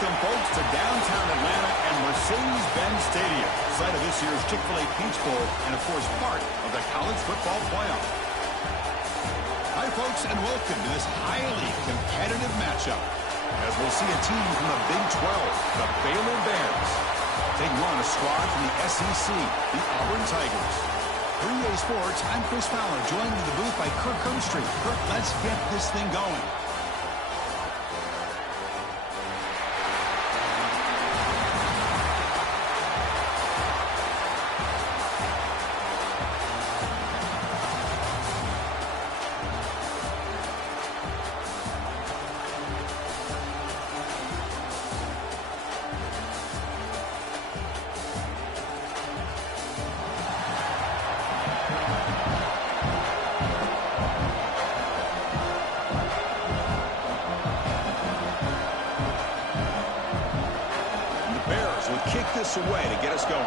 Welcome, folks, to downtown Atlanta and Mercedes-Benz Stadium, site of this year's Chick-fil-A Peach Bowl and, of course, part of the college football playoff. Hi, folks, and welcome to this highly competitive matchup, as we'll see a team from the Big 12, the Baylor Bears, taking on a squad from the SEC, the Auburn Tigers. For EA Sports, I'm Chris Fowler, joined in the booth by Kirk Herbstreit. Kirk, let's get this thing going. Kick this away to get us going.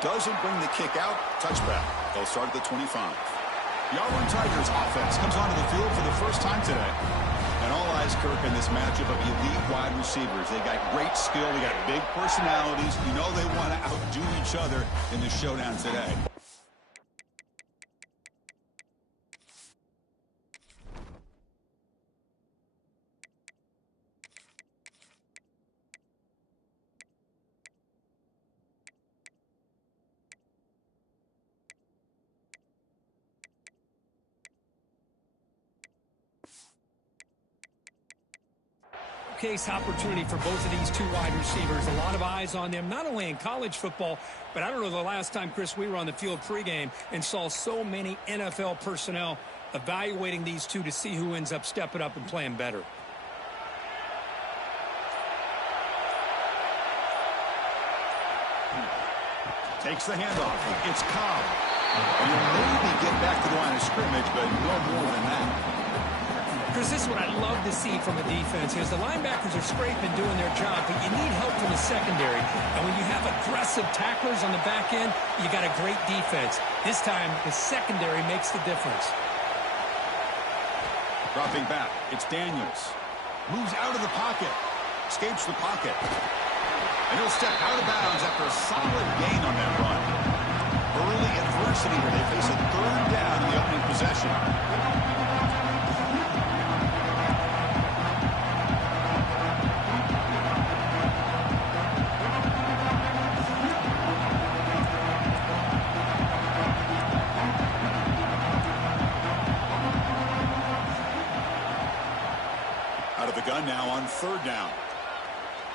Doesn't bring the kick out. Touchback. They'll start at the 25. The Auburn Tigers offense comes onto the field for the first time today. And all eyes, Kirk, in this matchup of elite wide receivers. They got great skill. They got big personalities. You know they want to outdo each other in the showdown today. Case opportunity for both of these two wide receivers. A lot of eyes on them, not only in college football, but I don't know the last time, Chris, we were on the field pregame and saw so many NFL personnel evaluating these two to see who ends up stepping up and playing better. Takes the handoff. It's Cobb. He'll maybe get back to the line of scrimmage, but no more than that. Chris, this is what I love to see from a defense is the linebackers are scraping, doing their job, but you need help from the secondary. And when you have aggressive tacklers on the back end, you got a great defense. This time, the secondary makes the difference. Dropping back, it's Daniels. Moves out of the pocket. Escapes the pocket. And he'll step out of bounds after a solid gain on that run. Early adversity where they face a third down in the opening possession. Now on third down.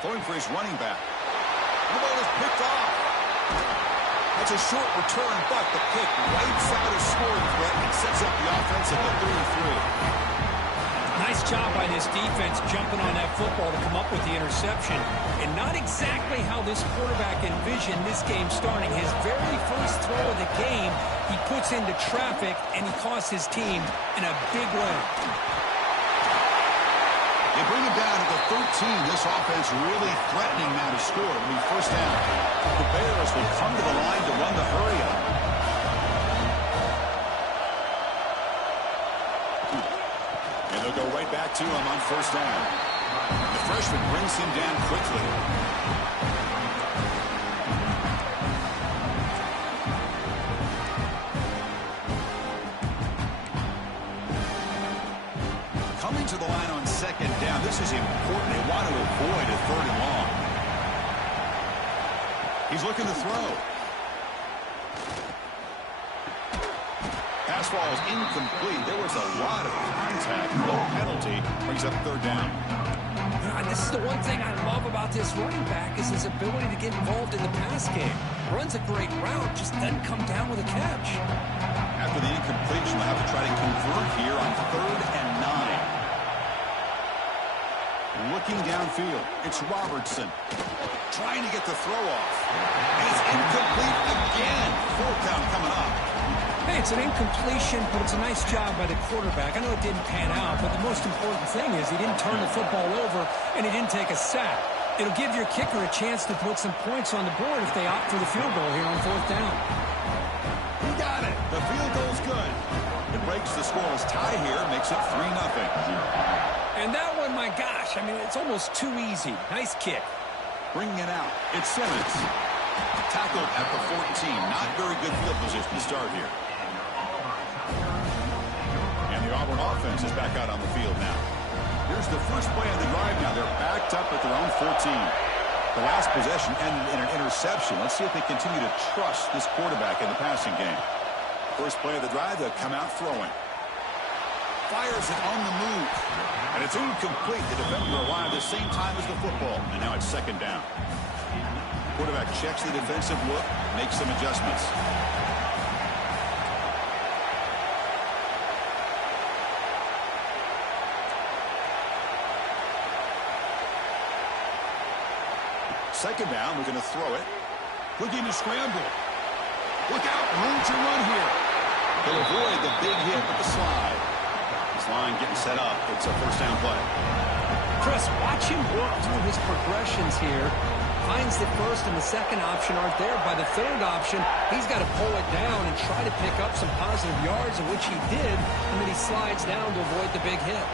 Going for his running back. The ball is picked off. That's a short return, but the pick wipes out a scoring threat and sets up the offense at the 33. Nice job by this defense jumping on that football to come up with the interception. And not exactly how this quarterback envisioned this game starting. His very first throw of the game, he puts into traffic, and he costs his team in a big way. They bring him down at the 13. This offense really threatening now to score. It'll be first down. The Bears will come to the line to run the hurry up. And they'll go right back to him on first down. The freshman brings him down quickly. Coming to the line on second down. This is important. They want to avoid a third and long. He's looking to throw. Pass ball is incomplete. There was a lot of contact. No penalty. Brings up third down. This is the one thing I love about this running back is his ability to get involved in the pass game. Runs a great route, just doesn't come down with a catch. After the incompletion, they'll have to try to convert here on third and 9. Looking downfield, it's Robertson trying to get the throw off. And it's incomplete again. Full count coming up. Hey, it's an incompletion, but it's a nice job by the quarterback. I know it didn't pan out, but the most important thing is he didn't turn the football over and he didn't take a sack. It'll give your kicker a chance to put some points on the board if they opt for the field goal here on fourth down. He got it. The field goal's good. It breaks the scoreless tie here, makes it 3-0. And that one, my gosh, I mean, it's almost too easy. Nice kick. Bringing it out, it's Simmons. Tackled at the 14. Not very good field position to start here. And the Auburn offense is back out on the field now. Here's the first play of the drive now. They're backed up at their own 14. The last possession ended in an interception. Let's see if they continue to trust this quarterback in the passing game. First play of the drive, they'll come out throwing. Fires it on the move. And it's incomplete. The defender arrived at the same time as the football. And now it's second down. Quarterback checks the defensive look, makes some adjustments. Second down, we're going to throw it. Looking to scramble. Look out, room to run here. He'll avoid the big hit with the slide. This line getting set up. It's a first down play. Chris, watch him work through his progressions here. Finds the first and the second option aren't there. By the third option, he's got to pull it down and try to pick up some positive yards, in which he did, and then he slides down to avoid the big hit.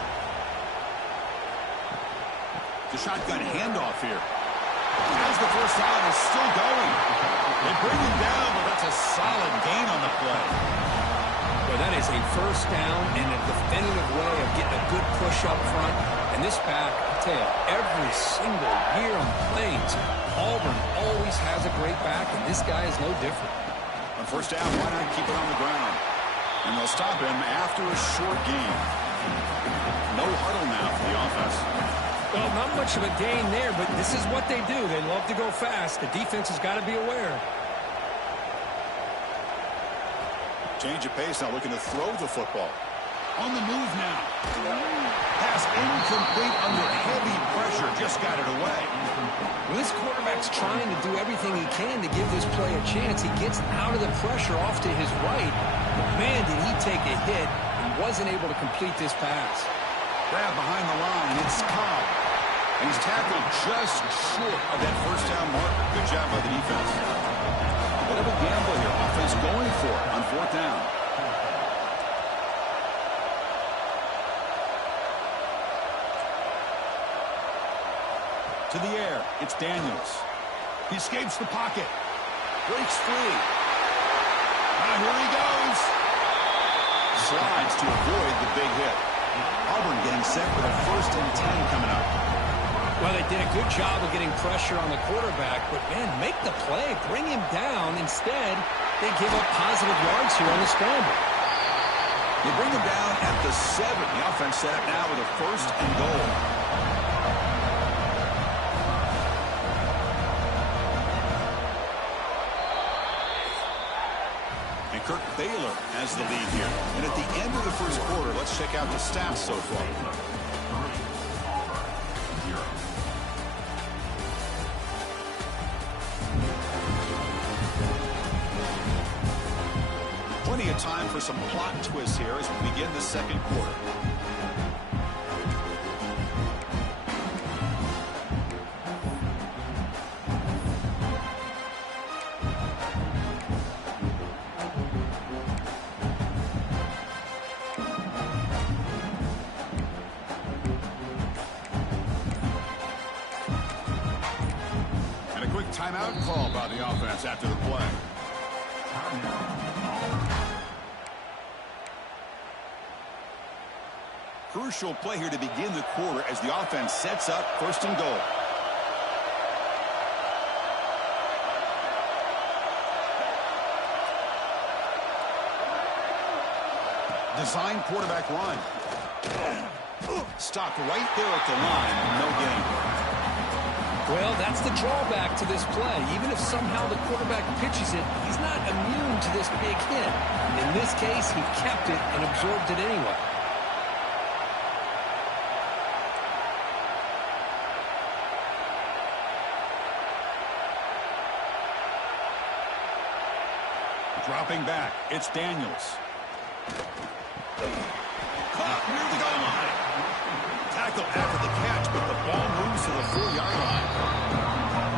The shotgun handoff here. As the first down is still going. They bring him down, but that's a solid gain on the play. Well, that is a first down and a definitive way of getting a good push up front. And this back, I tell you, every single year on the Plains, Auburn always has a great back, and this guy is no different. On first down, why not keep it on the ground? And they'll stop him after a short gain. No huddle now for the offense. Well, not much of a gain there, but this is what they do. They love to go fast. The defense has got to be aware. Change of pace now, looking to throw the football. On the move now. Pass incomplete under heavy pressure. Just got it away. Well, this quarterback's trying to do everything he can to give this play a chance. He gets out of the pressure off to his right. But, man, did he take a hit and wasn't able to complete this pass. Grab behind the line. It's Cobb. And he's tackled just short of that first down marker. Good job by the defense. What a gamble here. Offense going for it on fourth down. To the air. It's Daniels. He escapes the pocket. Breaks free. Now here he goes. Slides to avoid the big hit. Auburn getting set for the 1st and 10 coming up. Well, they did a good job of getting pressure on the quarterback, but, man, make the play, bring him down. Instead, they give up positive yards here on the scramble. They bring him down at the 7. The offense set up now with a 1st and goal. And Kirk Baylor has the lead here. And at the end of the first quarter, let's check out the stats so far. Plenty of time for some plot twists here as we begin the second quarter. And a quick timeout call by the offense after the play. Crucial play here to begin the quarter as the offense sets up 1st and goal. Design quarterback run. Stopped right there at the line. No gain. Well, that's the drawback to this play. Even if somehow the quarterback pitches it, he's not immune to this big hit. In this case, he kept it and absorbed it anyway. Dropping back, it's Daniels. Caught near the goal line. Tackle after the catch, but the ball moves to the 4-yard line.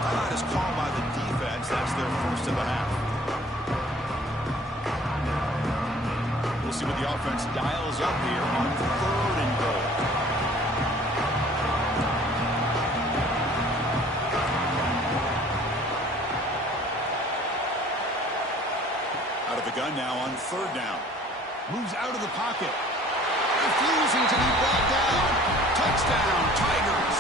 Timeout is called by the defense. That's their first of the half. We'll We'll see what the offense dials up here on 3rd and goal. Out of the gun now on 3rd down. Moves out of the pocket. Refusing to be brought down. Touchdown, Tigers.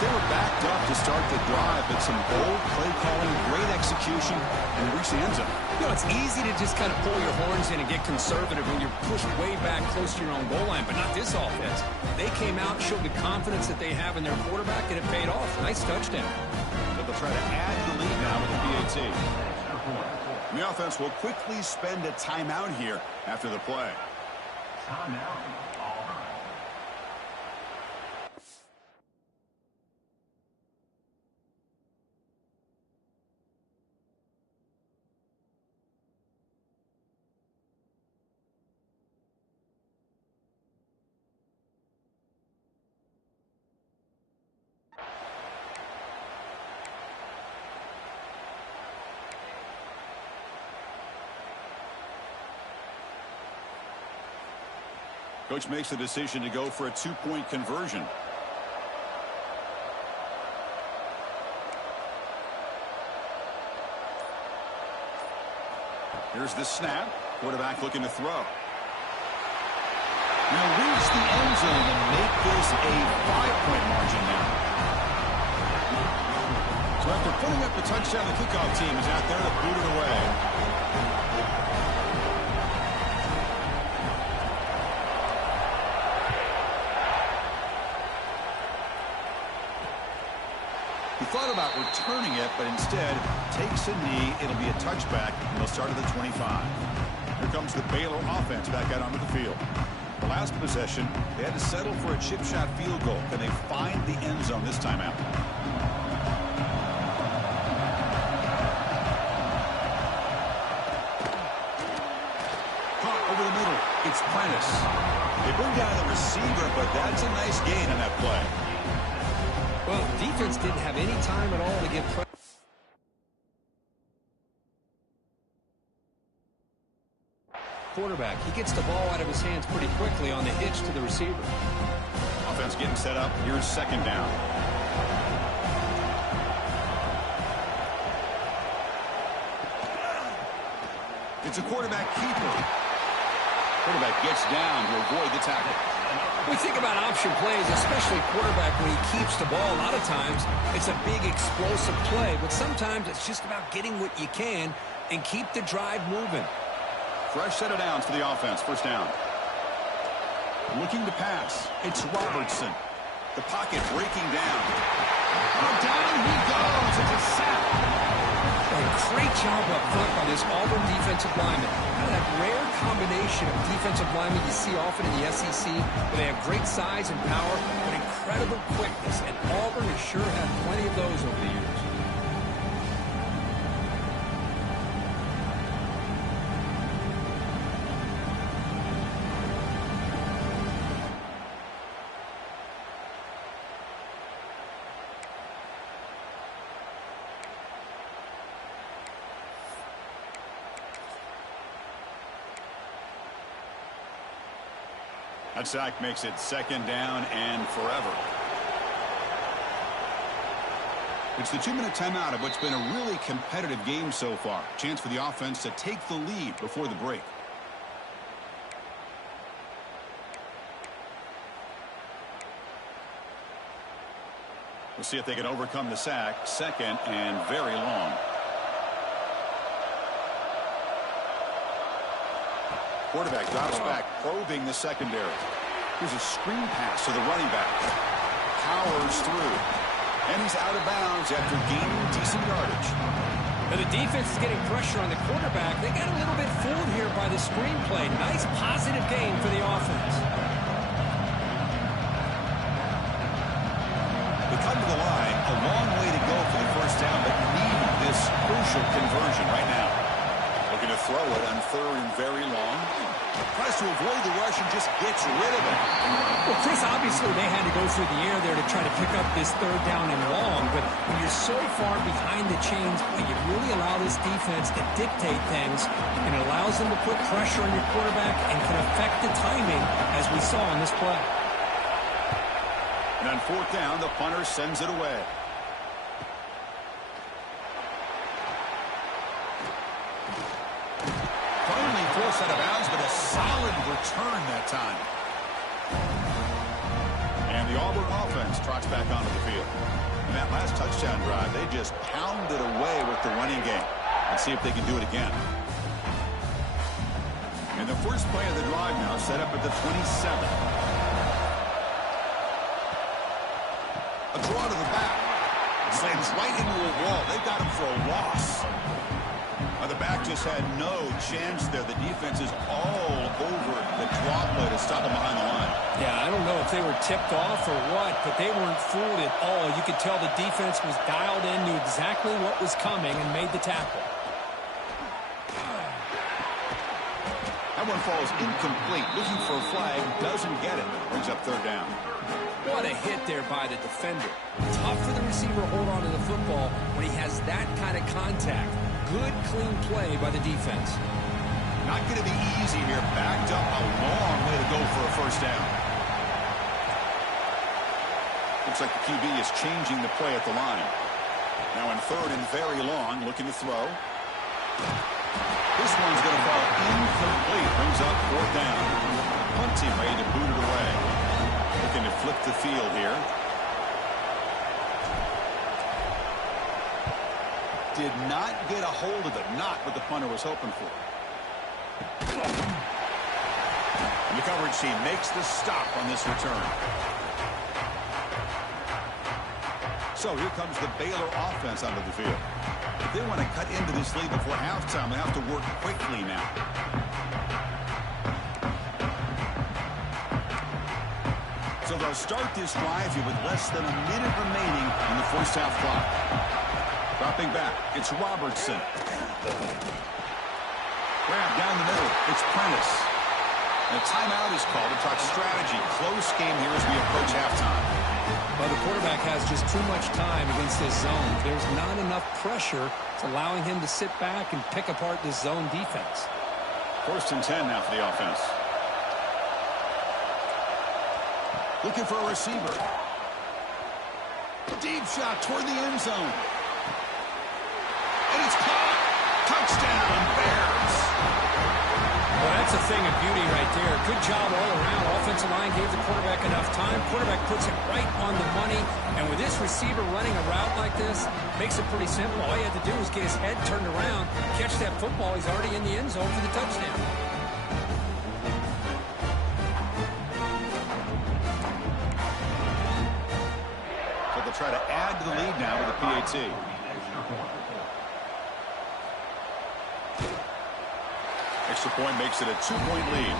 They were backed up to start the drive, but some bold play calling, great execution, and reach the end zone. You know, it's easy to just kind of pull your horns in and get conservative when you're pushed way back close to your own goal line, but not this offense. They came out, showed the confidence that they have in their quarterback, and it paid off. Nice touchdown. So they'll try to add the lead now with the PAT. And the offense will quickly spend a timeout here after the play. Timeout, Auburn. Coach makes the decision to go for a 2-point conversion. Here's the snap. Quarterback looking to throw. Now reach the end zone and make this a 5-point margin now. So after putting up the touchdown, the kickoff team is out there to boot it away. He thought about returning it, but instead takes a knee. It'll be a touchback, and they'll start at the 25. Here comes the Baylor offense back out onto the field. The last possession, they had to settle for a chip shot field goal. Can they find the end zone this time out? Caught over the middle. It's Prentice. They bring down the receiver, but that's a nice gain on that play. Well, defense didn't have any time at all to get pressure. Quarterback, he gets the ball out of his hands pretty quickly on the hitch to the receiver. Offense getting set up. Here's 2nd down. It's a quarterback keeper. Quarterback gets down to avoid the tackle. We think about option plays, especially quarterback, when he keeps the ball. A lot of times, it's a big explosive play, but sometimes it's just about getting what you can and keep the drive moving. Fresh set of downs for the offense. 1st down. Looking to pass. It's Robertson. The pocket breaking down. Oh, down he goes. It's a sack. A great job up front by this Auburn defensive lineman. Kind of that rare combination of defensive linemen you see often in the SEC, where they have great size and power, but incredible quickness. And Auburn has sure had plenty of those over the years. That sack makes it 2nd down and forever. It's the 2-minute timeout of what's been a really competitive game so far. Chance for the offense to take the lead before the break. We'll see if they can overcome the sack. 2nd and very long. Quarterback drops back, probing the secondary. Here's a screen pass to the running back. Powers through. And he's out of bounds after gaining decent yardage. Now the defense is getting pressure on the quarterback. They got a little bit fooled here by the screenplay. Nice positive gain for the offense. They come to the line. A long way to go for the 1st down, but need this crucial conversion right now. Looking to throw it on 3rd and very long. Tries to avoid the rush and just gets rid of it. Well, Chris, obviously they had to go through the air there to try to pick up this 3rd down and long, but when you're so far behind the chains, you really allow this defense to dictate things, and it allows them to put pressure on your quarterback and can affect the timing, as we saw in this play. And on 4th down, the punter sends it away. Finally forced out of bounds, but a solid return that time. And the Auburn offense trots back onto the field. In that last touchdown drive, they just pounded away with the running game. Let's see if they can do it again. And the first play of the drive now set up at the 27. A draw to the back. Slams right into a wall. They got him for a loss. The back just had no chance there. The defense is all over the draw play to stop him behind the line. Yeah, I don't know if they were tipped off or what, but they weren't fooled at all. You could tell the defense was dialed in, knew exactly what was coming, and made the tackle. That one falls incomplete. Looking for a flag, doesn't get it. Brings up 3rd down. What a hit there by the defender. Tough for the receiver to hold on to the football when he has that kind of contact. Good, clean play by the defense. Not going to be easy here. Backed up a long way to go for a 1st down. Looks like the QB is changing the play at the line. Now in 3rd and very long, looking to throw. This one's going to fall incomplete. Brings up 4th down. Punt team ready to boot it away. Looking to flip the field here. Did not get a hold of it. Not what the punter was hoping for. And the coverage team makes the stop on this return. So here comes the Baylor offense onto the field. If they want to cut into this lead before halftime, they have to work quickly now. So they'll start this drive here with less than a minute remaining on the first half clock. Dropping back, it's Robertson. Grab down the middle, it's Prentice. And a timeout is called to talk strategy. Close game here as we approach halftime. Well, the quarterback has just too much time against this zone. There's not enough pressure. It's allowing him to sit back and pick apart this zone defense. 1st and 10 now for the offense. Looking for a receiver. Deep shot toward the end zone. And it's caught. Touchdown, Bears. Well, that's a thing of beauty right there. Good job all around. Offensive line gave the quarterback enough time. Quarterback puts it right on the money. And with this receiver running a route like this, makes it pretty simple. All you have to do is get his head turned around, catch that football. He's already in the end zone for the touchdown. So they'll try to add to the lead now with a PAT. Extra point makes it a 2-point lead.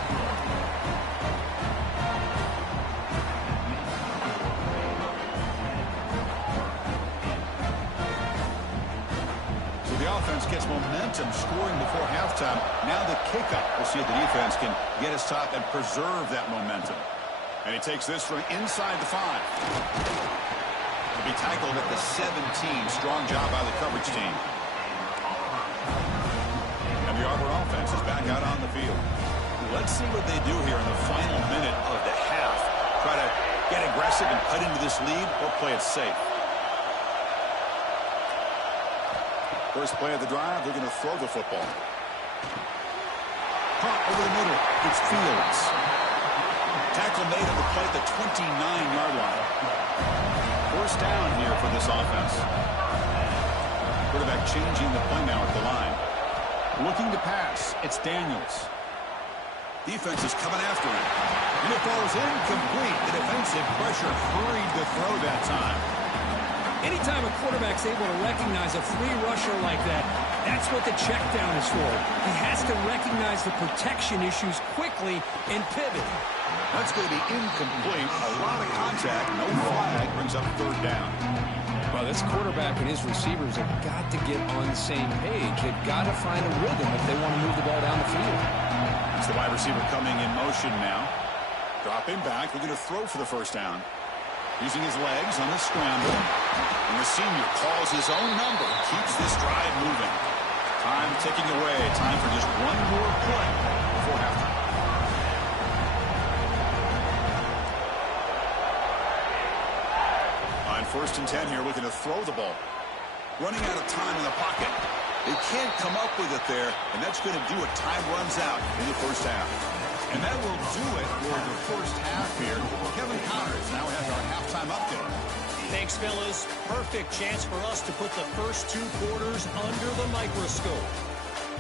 So the offense gets momentum scoring before halftime. Now the kickoff. We'll see if the defense can get us top and preserve that momentum. And he takes this from inside the 5. To be tackled at the 17. Strong job by the coverage team. And the Auburn offense is back out on the field. Let's see what they do here in the final minute of the half. Try to get aggressive and cut into this lead or play it safe. First play of the drive, they're going to throw the football. Pop over the middle. It's Fields. Tackle made on the play at the 29-yard line. First down here for this offense. Quarterback changing the play now at the line. Looking to pass. It's Daniels. Defense is coming after him. And it falls incomplete. The defensive pressure hurried to throw that time. Anytime a quarterback's able to recognize a free rusher like that, that's what the check down is for. He has to recognize the protection issues quickly and pivot. That's going to be incomplete. A lot of contact. No flag. Brings up 3rd down. Well, this quarterback and his receivers have got to get on the same page. They've got to find a rhythm if they want to move the ball down the field. It's the wide receiver coming in motion now. Dropping back, looking to throw for the first down. Using his legs on the scramble. And the senior calls his own number. Keeps this drive moving. Time ticking away. Time for just one more play before halftime. On 1st and 10 here, looking to throw the ball. Running out of time in the pocket. They can't come up with it there, and that's going to do it. Time runs out in the first half. And that will do it for the first half here. Kevin Connors now has our halftime update. Thanks, fellas. Perfect chance for us to put the first 2 quarters under the microscope.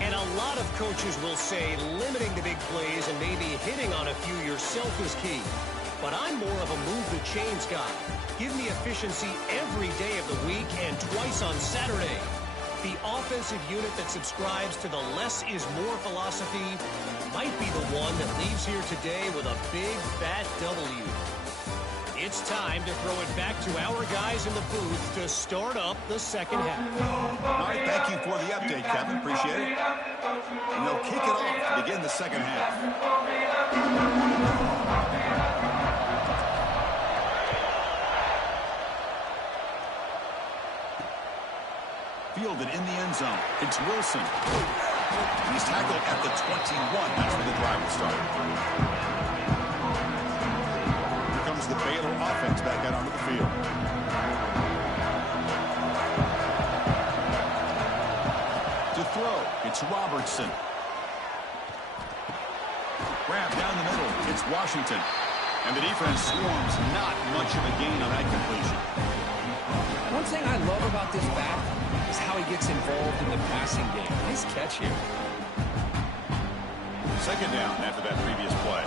And a lot of coaches will say limiting the big plays and maybe hitting on a few yourself is key. But I'm more of a move-the-chains guy. Give me efficiency every day of the week and twice on Saturday. The offensive unit that subscribes to the less is more philosophy might be the one that leaves here today with a big, fat W. It's time to throw it back to our guys in the booth to start up the second half. All right, thank you for the update, Kevin. Appreciate it. And they'll kick it off to begin the second half. Fielded in the end zone. It's Wilson. He's tackled at the 21. That's where the drive will start. Here comes the Baylor offense back out onto the field. To throw, it's Robertson. Grab down the middle. It's Washington. And the defense swarms. Not much of a gain on that completion. One thing I love about this back is how he gets involved in the passing game. Nice catch here. Second down after that previous play.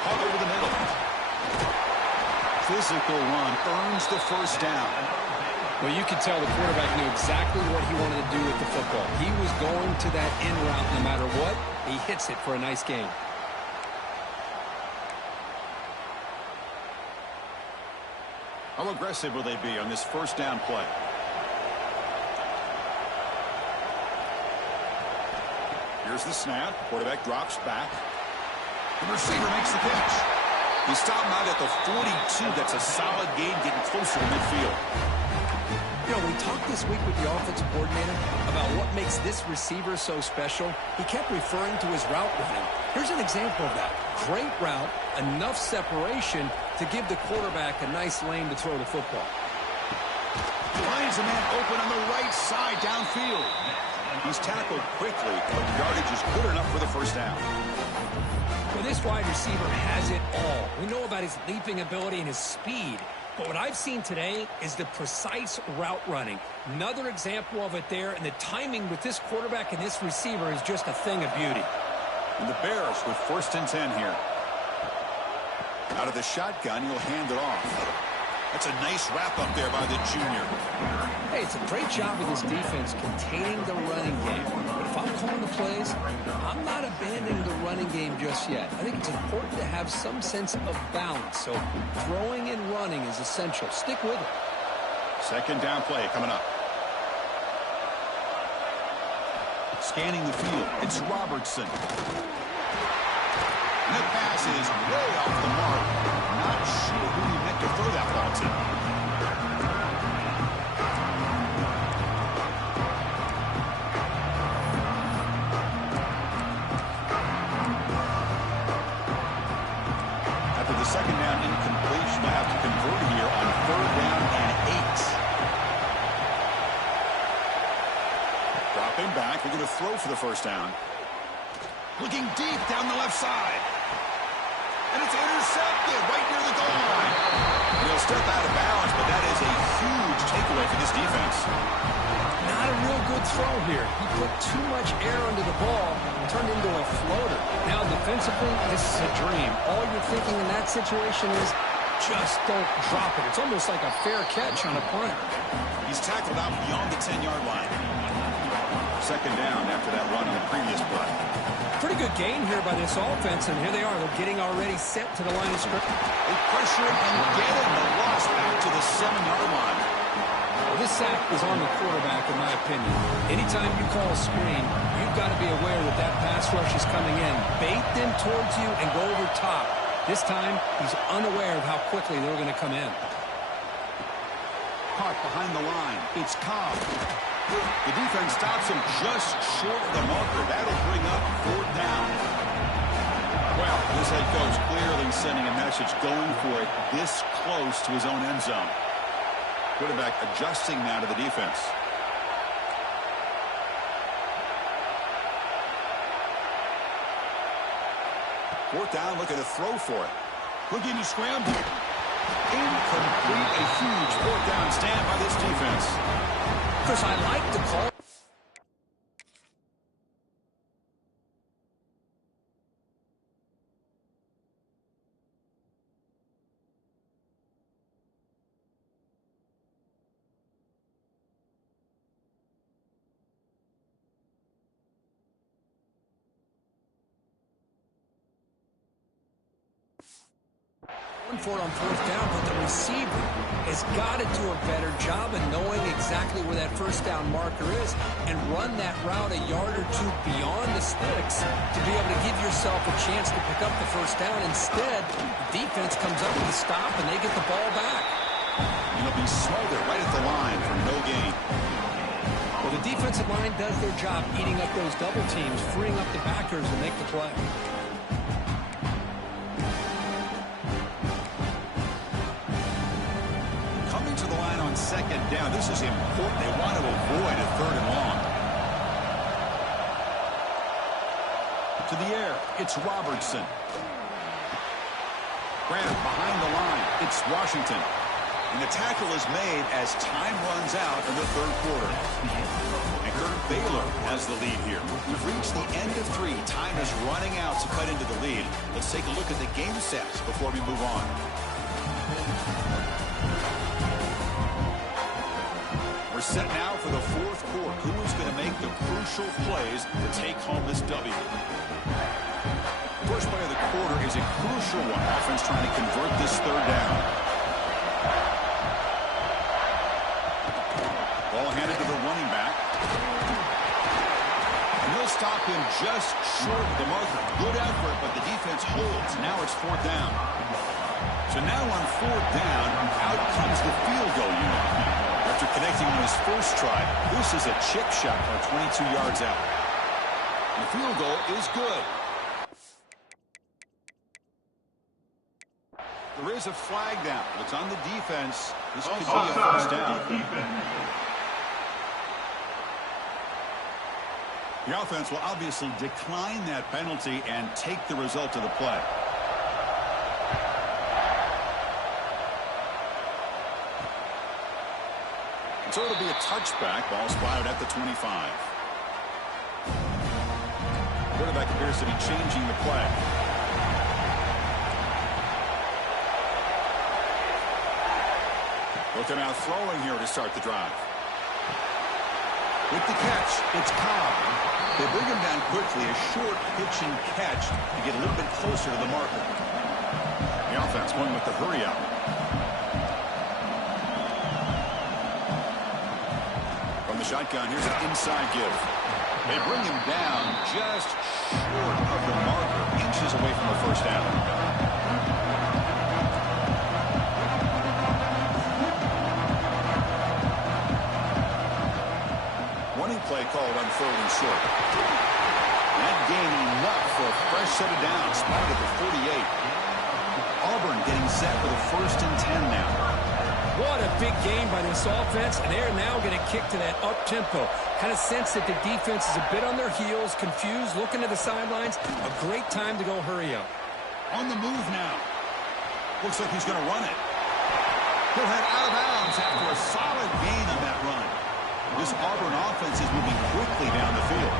Caught over the middle. Physical run earns the first down. Well, you could tell the quarterback knew exactly what he wanted to do with the football. He was going to that in route no matter what. He hits it for a nice gain. How aggressive will they be on this first down play? Here's the snap. Quarterback drops back. The receiver makes the catch. He stopped him out at the 42. That's a solid gain, getting closer to midfield. You know, we talked this week with the offensive coordinator about what makes this receiver so special. He kept referring to his route running. Here's an example of that. Great route, enough separation to give the quarterback a nice lane to throw the football. Finds a man open on the right side downfield. He's tackled quickly, but the yardage is good enough for the first down. Well, this wide receiver has it all. We know about his leaping ability and his speed. But what I've seen today is the precise route running. Another example of it there, and the timing with this quarterback and this receiver is just a thing of beauty. And the Bears with 1st and 10 here. Out of the shotgun, he'll hand it off. That's a nice wrap up there by the junior. Hey, it's a great job with this defense containing the running game. But if I'm calling the plays, I'm not abandoning the running game just yet. I think it's important to have some sense of balance. So throwing and running is essential. Stick with it. Second down play coming up. Scanning the field, it's Robertson. And the pass is way off the mark. Not sure who he meant to throw that ball to. After the second down incompletion, they'll have to convert here on 3rd down and 8. Dropping back, we're going to throw for the first down. Looking deep down the left side. And it's intercepted right near the goal line. And he'll step out of bounds, but that is a huge takeaway for this defense. Not a real good throw here. He put too much air under the ball and turned into a floater. Now defensively, this is a dream. All you're thinking in that situation is just don't drop it. It's almost like a fair catch on a punt. He's tackled out beyond the 10-yard line. Second down after that run on the previous play. Pretty good gain here by this offense, and here they are. They're getting already set to the line of scrimmage. They pressure and get it. The loss back to the 7-yard line. Well, this sack was on the quarterback, in my opinion. Anytime you call a screen, you've got to be aware that that pass rush is coming in. Bait them towards you and go over top. This time, he's unaware of how quickly they're going to come in. Caught behind the line. It's Cobb. The defense stops him just short of the marker. That'll bring up 4th down. Well, this head coach clearly sending a message, going for it this close to his own end zone. Quarterback adjusting now to the defense. Fourth down, looking to throw for it. Looking to scramble. Incomplete. A huge 4th down stand by this defense. Chris, I like the call. For it on 4th down, but the receiver has got to do a better job of knowing exactly where that 1st down marker is and run that route a yard or 2 beyond the sticks to be able to give yourself a chance to pick up the 1st down. Instead, the defense comes up with a stop and they get the ball back. It'll be smothered right at the line for no gain. Well, the defensive line does their job eating up those double teams, freeing up the backers to make the play. To the line on 2nd down. This is important. They want to avoid a 3rd and long. To the air. It's Robertson. Grant behind the line. It's Washington. And the tackle is made as time runs out in the 3rd quarter. And Baylor has the lead here. We've reached the end of 3. Time is running out to cut into the lead. Let's take a look at the game sets before we move on. We're set now for the 4th quarter. Who is going to make the crucial plays to take home this W? First play of the quarter is a crucial one. Offense trying to convert this 3rd down. Ball handed to the running back. And he'll stop him just short of the marker. Good effort, but the defense holds. Now it's 4th down. So now on 4th down, out comes the field goal unit. After connecting on his first try, this is a chip shot from 22 yards out. The field goal is good. There is a flag down. It's on the defense. This could be a 1st down. The offense will obviously decline that penalty and take the result of the play. So it'll be a touchback. Ball spotted at the 25. Quarterback appears to be changing the play. Looking out throwing here to start the drive. With the catch, it's Cobb. They bring him down quickly. A short pitch and catch to get a little bit closer to the marker. The offense going with the hurry up. Shotgun. Here's an inside give. They bring him down just short of the marker, inches away from the 1st down. Running play called on 3rd and short. That gain enough for a fresh set of downs. Spotted at the 48. Auburn getting set for the 1st and 10 now. What a big game by this offense, and they're now going to kick to that up-tempo. Kind of sense that the defense is a bit on their heels, confused, looking to the sidelines. A great time to go hurry up. On the move now. Looks like he's going to run it. He'll head out of bounds after a solid gain on that run. This Auburn offense is moving quickly down the field.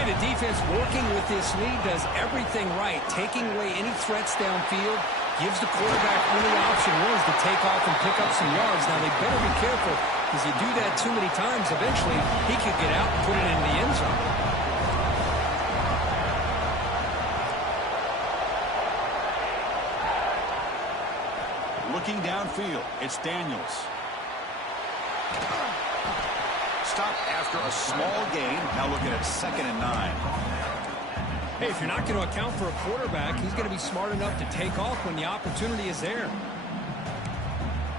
Hey, the defense working with this lead does everything right, taking away any threats downfield, gives the quarterback only option one is to take off and pick up some yards. Now, they better be careful Because you do that too many times, eventually he could get out and put it in the end zone. Looking downfield, it's Daniels. Stop after a small gain. Now looking at 2nd and 9. Hey, if you're not going to account for a quarterback, he's going to be smart enough to take off when the opportunity is there.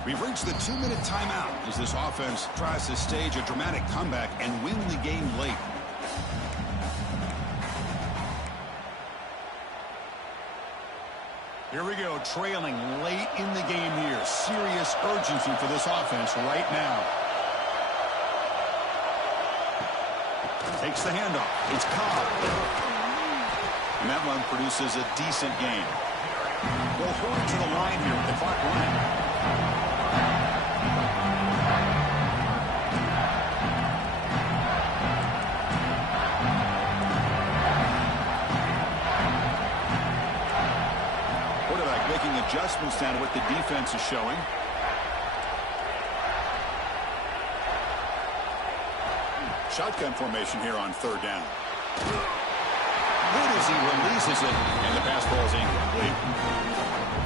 We've reached the 2-minute timeout as this offense tries to stage a dramatic comeback and win the game late. Here we go, trailing late in the game here. Serious urgency for this offense right now. Takes the handoff. It's Cobb. And that one produces a decent gain. They'll hold it to the line here with the clock running. Quarterback making adjustments down to what the defense is showing. Shotgun formation here on 3rd down. Good as he releases it, and the pass ball is incomplete.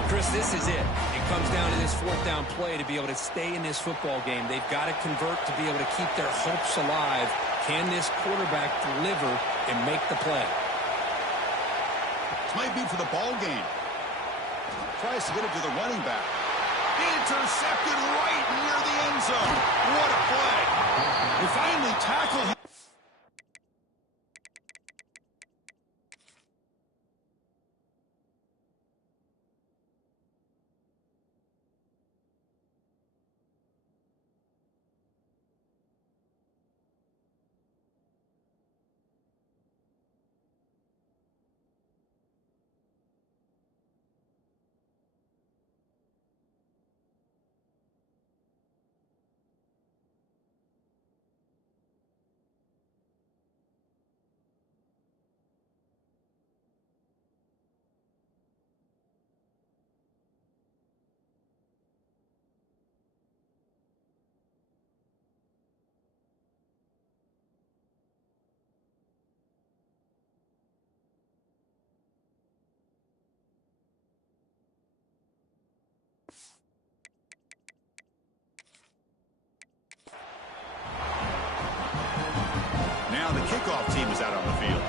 Chris, this is it. It comes down to this 4th down play to be able to stay in this football game. They've got to convert to be able to keep their hopes alive. Can this quarterback deliver and make the play? This might be for the ball game. Tries to get it to the running back. Intercepted right near the end zone. What a play. They finally tackle him. Now the kickoff team is out on the field.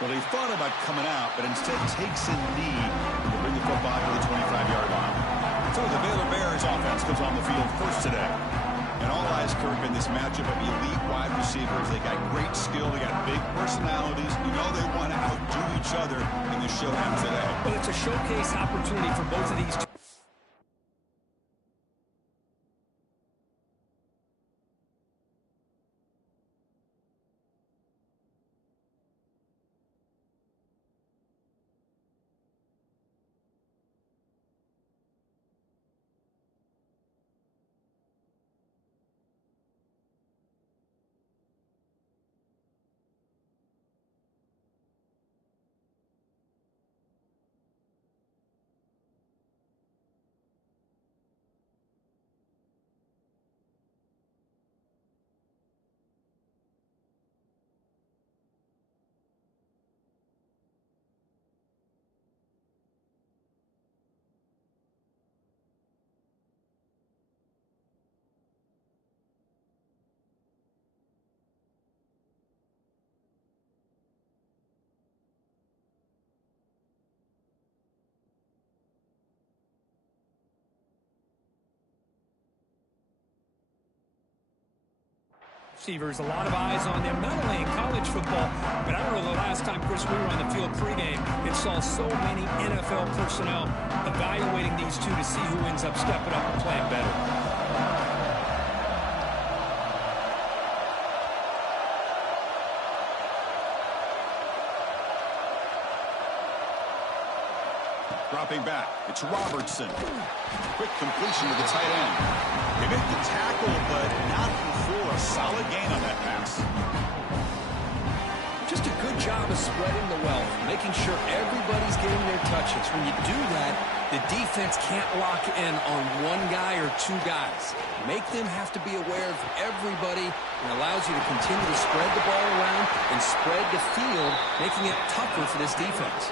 Well, he thought about coming out, but instead takes a knee to bring the football to the 25-yard line. So the Baylor Bears offense comes on the field first today. And all eyes, Kirk, in this matchup of elite wide receivers. They got great skill. They got big personalities. You know they want to outdo each other in the showdown today. Well, it's a showcase opportunity for both of these two. Receivers, a lot of eyes on them, not only in college football, but I don't know the last time, Chris, we were on the field pregame and saw so many NFL personnel evaluating these two to see who ends up stepping up and playing better. Dropping back, it's Robertson. Quick completion to the tight end. They make the tackle, but not before a solid gain on that pass. Just a good job of of spreading the wealth, making sure everybody's getting their touches. When you do that, the defense can't lock in on one guy or two guys. Make them have to be aware of everybody, and allows you to continue to spread the ball around and spread the field, making it tougher for this defense.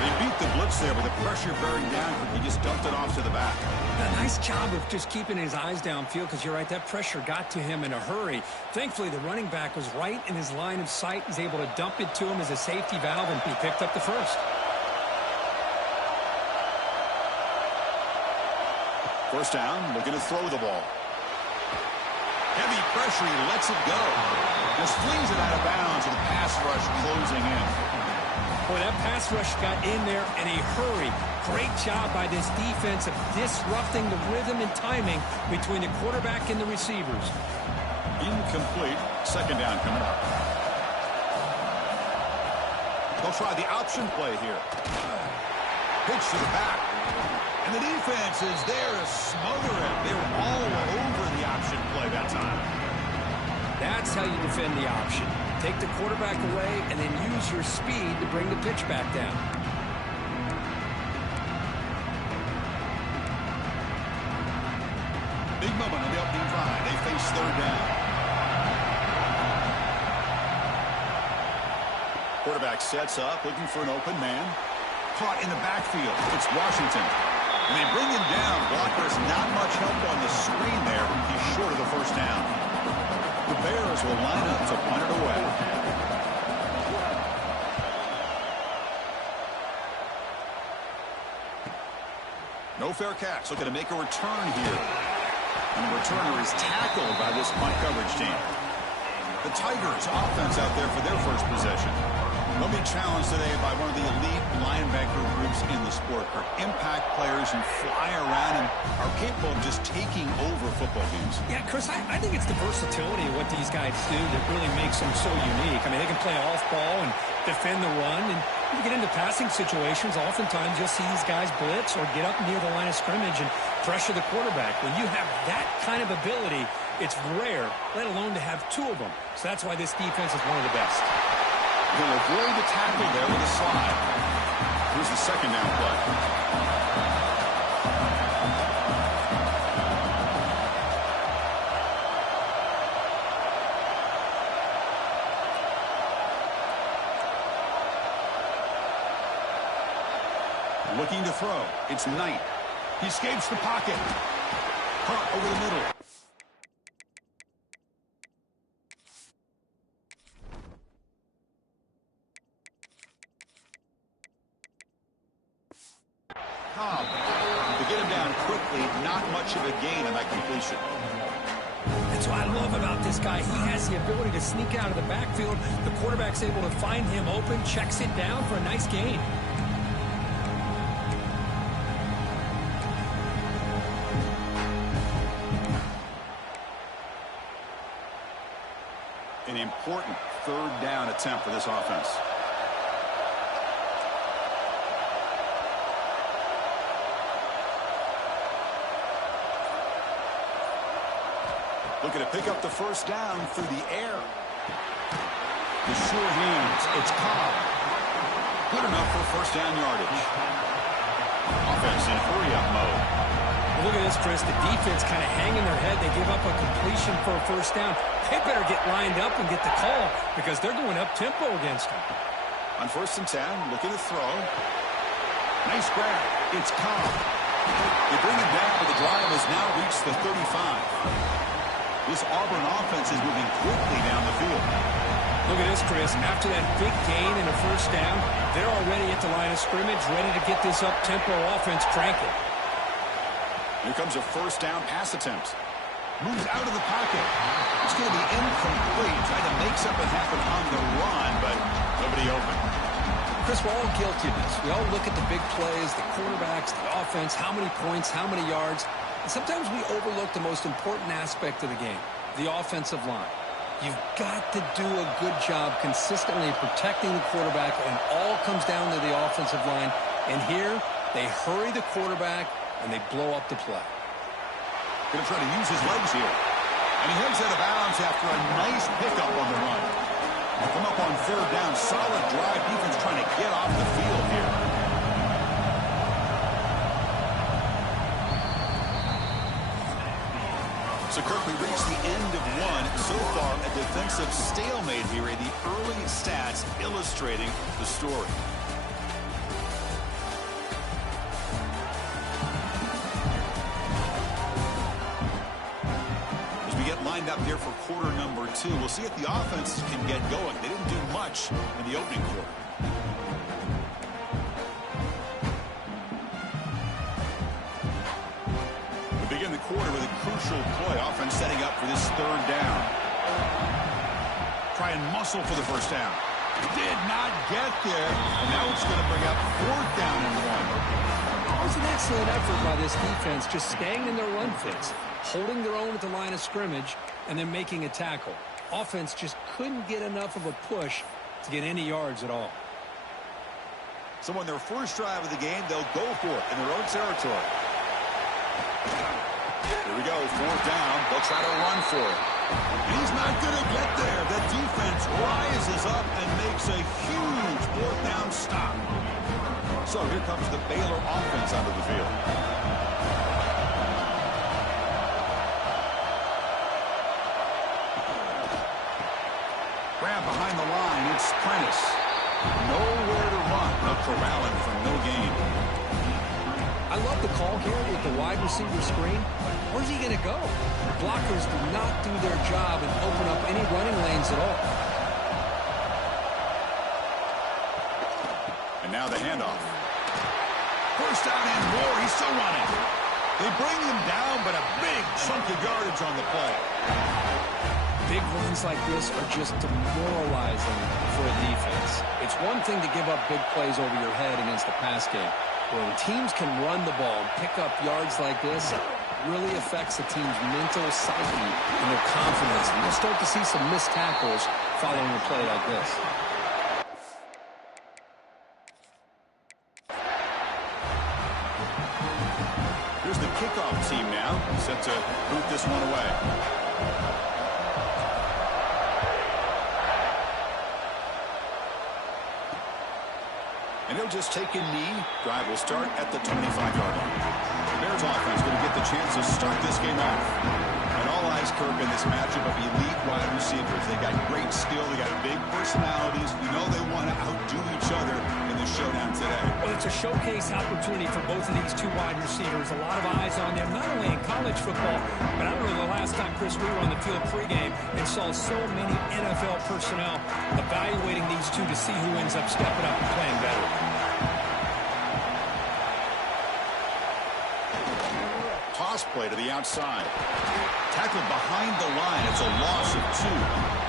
They beat the blitz there with the pressure bearing down. He just dumped it off to the back. A nice job of just keeping his eyes downfield, because you're right, that pressure got to him in a hurry. Thankfully, the running back was right in his line of sight. He's able to dump it to him as a safety valve, and he picked up the first. First down, looking to throw the ball. Heavy pressure, he lets it go. Just flings it out of bounds with the pass rush closing in. Boy, that pass rush got in there in a hurry. Great job by this defense of disrupting the rhythm and timing between the quarterback and the receivers. Incomplete. Second down coming up. They'll try the option play here. Pitch to the back. And the defense is there to smother it. They were all over the option play that time. That's how you defend the option. Take the quarterback away and then use your speed to bring the pitch back down. Big moment on the opening drive. They face third down. Quarterback sets up, looking for an open man. Caught in the backfield. It's Washington. And they bring him down. Blockers not much help on the screen there. He's short of the first down. The Bears will line up to punt it away. No fair catch. Looking to make a return here. And the returner is tackled by this punt coverage team. The Tigers offense out there for their first possession. They'll be challenged today by one of the elite linebacker groups in the sport. They're impact players who fly around and are capable of just taking over football games. Yeah, Chris, I think it's the versatility of what these guys do that really makes them so unique. I mean, they can play off ball and defend the run. And when you get into passing situations, oftentimes you'll see these guys blitz or get up near the line of scrimmage and pressure the quarterback. When you have that kind of ability, it's rare, let alone to have two of them. So that's why this defense is one of the best. He'll avoid the tackle there with a slide. Here's the second down play. Looking to throw. It's Knight. He escapes the pocket. Caught over the middle. To get him down quickly, not much of a gain on that completion. That's what I love about this guy. He has the ability to sneak out of the backfield. The quarterback's able to find him open, checks it down for a nice gain. An important third down attempt for this offense. Looking to pick up the first down through the air. The sure hands. It's Cobb. Good enough for first down yardage. Offense in hurry-up mode. Well, look at this, Chris. The defense kind of hanging their head. They give up a completion for a first down. They better get lined up and get the call because they're going up-tempo against them. On 1st and 10, looking to throw. Nice grab. It's Cobb. They bring him down, but the drive has now reached the 35. This Auburn offense is moving quickly down the field. Look at this, Chris. After that big gain and a first down, they're already at the line of scrimmage, ready to get this up-tempo offense cranking. Here comes a first down pass attempt. Moves out of the pocket. It's going to be incomplete. Trying to make something happen on the run, but nobody open. Chris, we're all guilty of this. We all look at the big plays, the quarterbacks, the offense, how many points, how many yards. And sometimes we overlook the most important aspect of the game, the offensive line. You've got to do a good job consistently protecting the quarterback, and all comes down to the offensive line. And here, they hurry the quarterback, and they blow up the play. Going to try to use his legs here. And he heads out of bounds after a nice pickup on the run. They'll come up on third down. Solid drive. Defense trying to get off the field here. So, Kirk, we reached the end of one. So far, a defensive stalemate here in the early stats illustrating the story. As we get lined up here for quarter number 2, we'll see if the offense can get going. They didn't do much in the opening quarter. Begin the quarter with a crucial play. Offense setting up for this third down. Try and muscle for the first down. Did not get there. And now it's going to bring up fourth down and 1. It was an excellent effort by this defense, just staying in their run fits, holding their own at the line of scrimmage, and then making a tackle. Offense just couldn't get enough of a push to get any yards at all. So on their first drive of the game, they'll go for it in their own territory. Here we go, fourth down. They'll try to run for it. He's not going to get there. The defense rises up and makes a huge fourth down stop. So here comes the Baylor offense onto the field. Grab behind the line. It's Prentice. Nowhere to run. They'll corral him for no gain. I love the call here with the wide receiver screen. Where's he going to go? Blockers do not do their job and open up any running lanes at all. And now the handoff. First down and more. He's still running. They bring him down, but a big chunk of yardage on the play. Big runs like this are just demoralizing for a defense. It's one thing to give up big plays over your head against the pass game. When teams can run the ball and pick up yards like this, it really affects the team's mental psyche and their confidence. And you'll start to see some missed tackles following a play like this. Here's the kickoff team now, set to boot this one away. And he'll just take a knee. Drive will start at the 25-yard line. The Bears offense going to get the chance to start this game off. And all eyes, Kirk, in this matchup of elite wide receivers. They got great skill. They got big personalities. We know they want to outdo each other in the showdown today. Well, it's a showcase opportunity for both of these two wide receivers. A lot of eyes on them, not only in college football, but I don't know the last time, Chris, we were on the field pregame and saw so many NFL personnel evaluating these two to see who ends up stepping up and playing better. Toss play to the outside. Tackled behind the line. It's a loss of 2.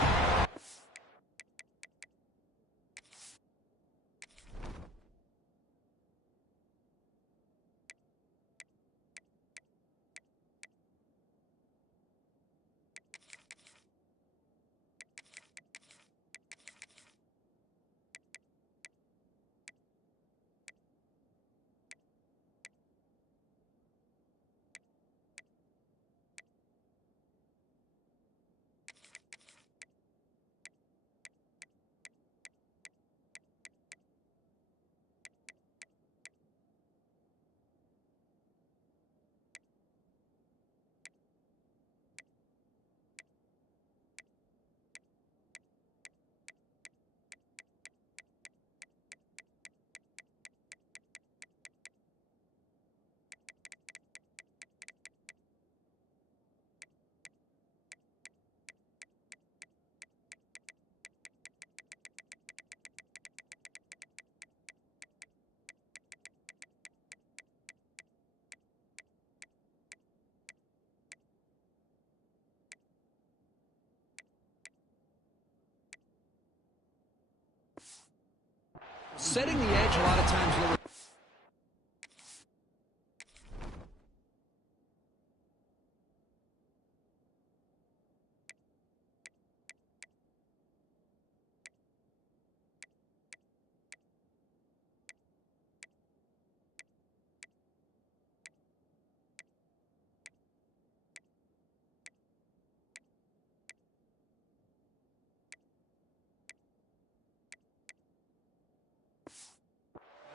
Setting the edge a lot of times.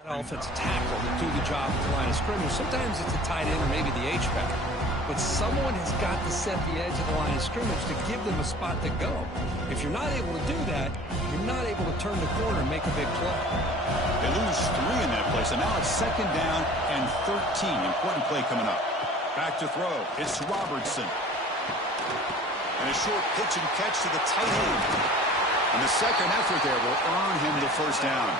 Offensive tackle to do the job at the line of scrimmage. Sometimes it's a tight end or maybe the H-back. But someone has got to set the edge of the line of scrimmage to give them a spot to go. If you're not able to do that, you're not able to turn the corner and make a big play. They lose 3 in that play, so now it's 2nd down and 13. Important play coming up. Back to throw. It's Robertson. And a short pitch and catch to the tight end. And the second effort there will earn him the first down.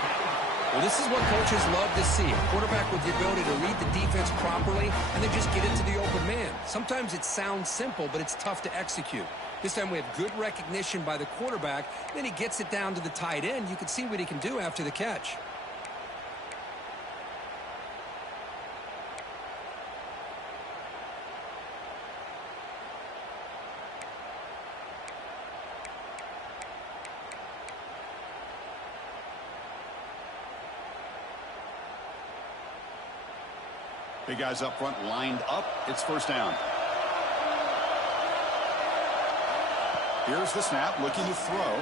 Well, this is what coaches love to see. A quarterback with the ability to read the defense properly and then just get it to the open man. Sometimes it sounds simple, but it's tough to execute. This time we have good recognition by the quarterback. Then he gets it down to the tight end. You can see what he can do after the catch. Big guys up front lined up. It's first down. Here's the snap, looking to throw.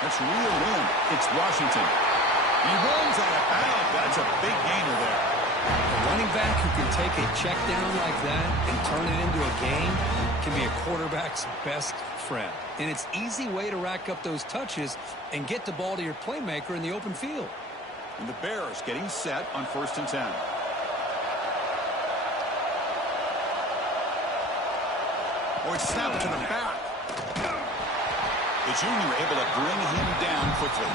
That's reeled in. It's Washington. He runs out of bounds. That's a big gainer there. A running back who can take a check down like that and turn it into a gain can be a quarterback's best friend. And it's an easy way to rack up those touches and get the ball to your playmaker in the open field. And the Bears getting set on 1st and 10. Oh, it's snapped to the back. The junior able to bring him down quickly.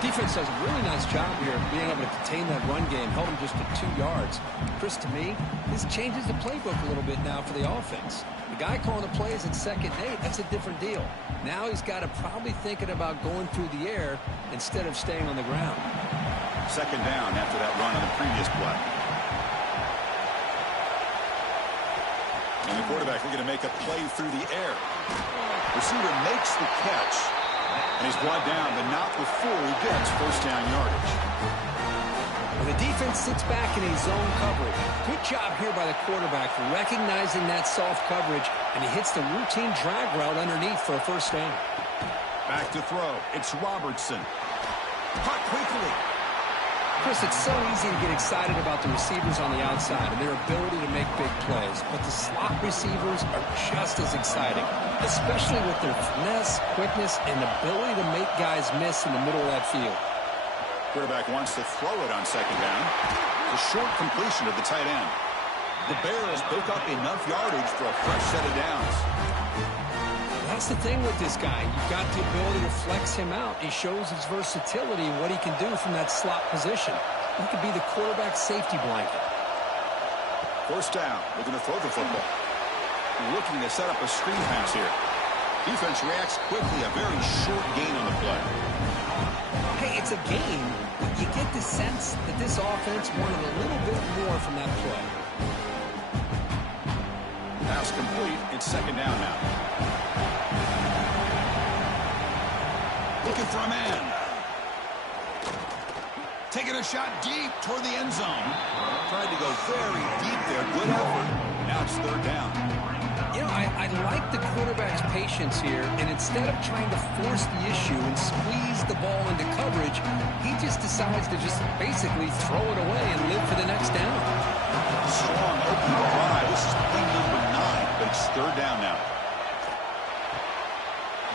Defense does a really nice job here of being able to contain that run game, held him just to 2 yards. Chris, to me, this changes the playbook a little bit now for the offense. The guy calling the plays at 2nd and 8, that's a different deal. Now he's got to probably thinking about going through the air instead of staying on the ground. 2nd down after that run on the previous play. And the quarterback looking to make a play through the air. Receiver makes the catch. And he's brought down, but not before he gets first down yardage. Well, the defense sits back in a zone coverage. Good job here by the quarterback for recognizing that soft coverage, and he hits the routine drag route underneath for a first down. Back to throw. It's Robertson. Caught quickly. Chris, it's so easy to get excited about the receivers on the outside and their ability to make big plays, but the slot receivers are just as exciting, especially with their finesse, quickness, and ability to make guys miss in the middle of that field. Quarterback wants to throw it on 2nd down. A short completion of the tight end. The Bears pick up enough yardage for a fresh set of downs. That's the thing with this guy. You've got the ability to flex him out. He shows his versatility and what he can do from that slot position. He could be the quarterback safety blanket. First down. Looking to throw the football. Looking to set up a screen pass here. Defense reacts quickly. A very short gain on the play. Hey, it's a game, but you get the sense that this offense wanted a little bit more from that play. Pass complete. It's 2nd down now. Looking for a man. Taking a shot deep toward the end zone. Tried to go very deep there. Good effort. Now it's 3rd down. You know, I like the quarterback's patience here, and instead of trying to force the issue and squeeze the ball into coverage, he just decides to just basically throw it away and live for the next down. Strong opening drive. This is play number 9, but it's 3rd down now.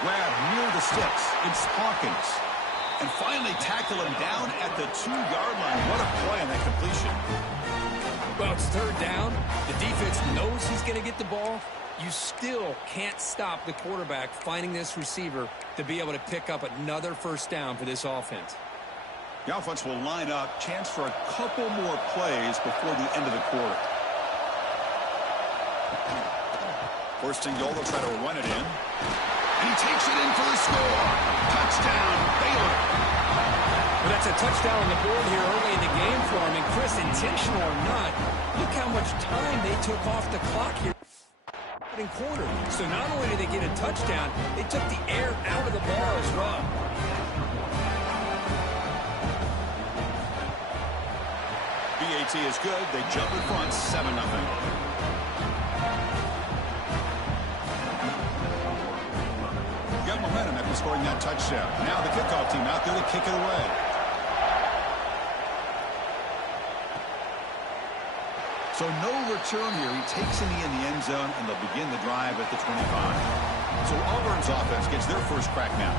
Grab near the sticks. It's Hawkins. And finally tackle him down at the 2-yard line. What a play on that completion. Well, it's 3rd down. The defense knows he's going to get the ball. You still can't stop the quarterback finding this receiver to be able to pick up another first down for this offense. The offense will line up. Chance for a couple more plays before the end of the quarter. First and goal, they'll try to run it in. And he takes it in for the score. Touchdown, Baylor. Well, that's a touchdown on the board here early in the game for him. And Chris, intentional or not, look how much time they took off the clock here in quarter. So not only did they get a touchdown, they took the air out of the ball as well. BAT is good. They jump in front, 7-0. Got momentum after scoring that touchdown. Now the kickoff team out there to kick it away. So no return here. He takes in the end zone, and they'll begin the drive at the 25. So Auburn's offense gets their first crack now.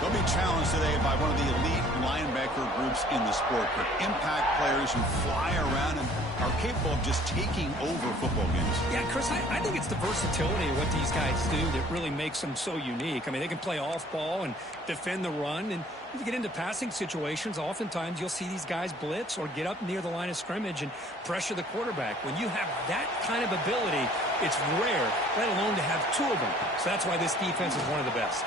They'll be challenged today by one of the elite linebacker groups in the sport. But impact players who fly around and are capable of just taking over football games. Yeah, Chris, I think it's the versatility of what these guys do that really makes them so unique. I mean, they can play off ball and defend the run. And if you get into passing situations, oftentimes you'll see these guys blitz or get up near the line of scrimmage and pressure the quarterback. When you have that kind of ability, it's rare, let alone to have two of them. So that's why this defense is one of the best.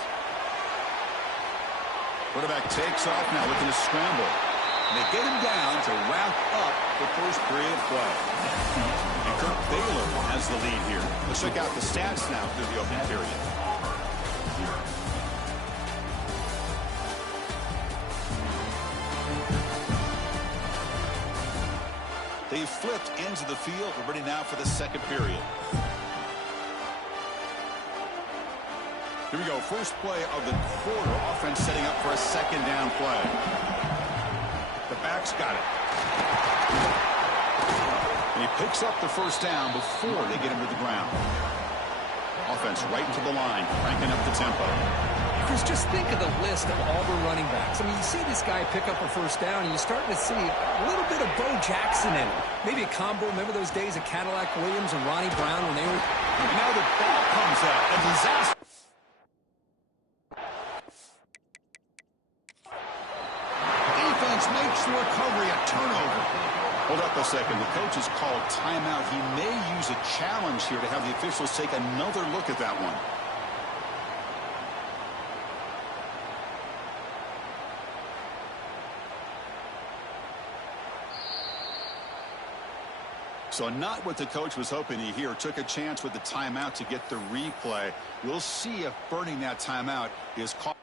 Quarterback takes off now looking to scramble. And they get him down to wrap up the first period of play. And Kirk Baylor has the lead here. Let's check out the stats now through the opening period. They flipped into the field. We're ready now for the second period. Here we go. First play of the quarter. Offense setting up for a second down play. The back's got it. And he picks up the first down before they get him to the ground. Offense right to the line, cranking up the tempo. Chris, just think of the list of Auburn running backs. I mean, you see this guy pick up a first down, and you're starting to see a little bit of Bo Jackson in it. Maybe a combo. Remember those days of Cadillac Williams and Ronnie Brown when they were... And now the ball comes out. A disaster. Makes the recovery a turnover. Hold up a second. The coach has called timeout. He may use a challenge here to have the officials take another look at that one. So not what the coach was hoping to hear. Took a chance with the timeout to get the replay. We'll see if burning that timeout is caught.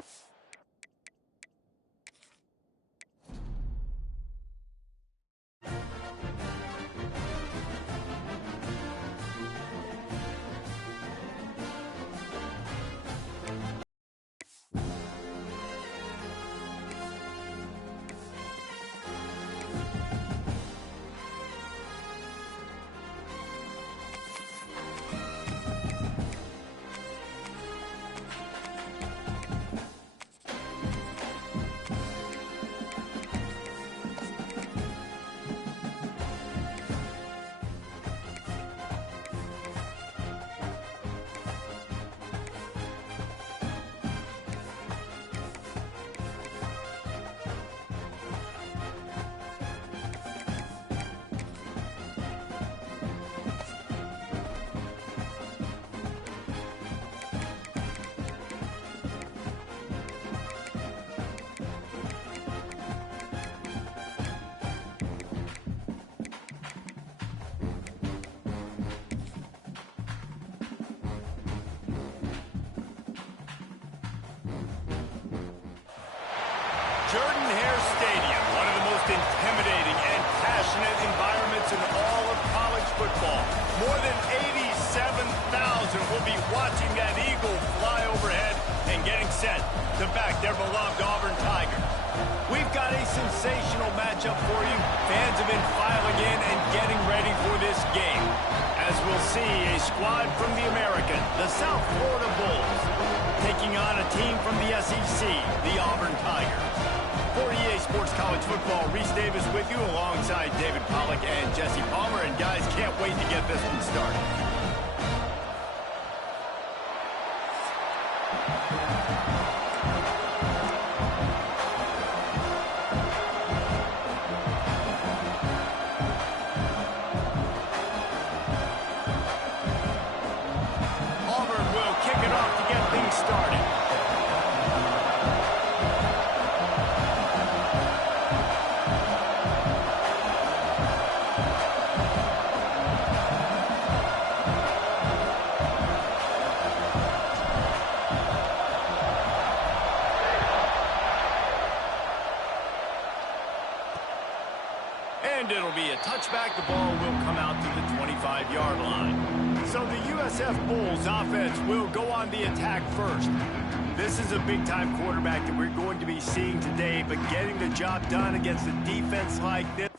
Jordan-Hare Stadium, one of the most intimidating and passionate environments in all of college football. More than 87,000 will be watching that eagle fly overhead and getting set to back their beloved Auburn Tigers. We've got a sensational matchup for you. Fans have been filing in and getting ready for this game. As we'll see, a squad from the American, the South Florida Bulls, taking on a team from the SEC, the Auburn Tigers. For EA Sports College Football, Reese Davis with you alongside David Pollack and Jesse Palmer. And guys, can't wait to get this one started. Auburn will kick it off to get things started. And it'll be a touchback. The ball will come out to the 25-yard line. So the USF Bulls offense will go on the attack first. This is a big-time quarterback that we're going to be seeing today, but getting the job done against a defense like this.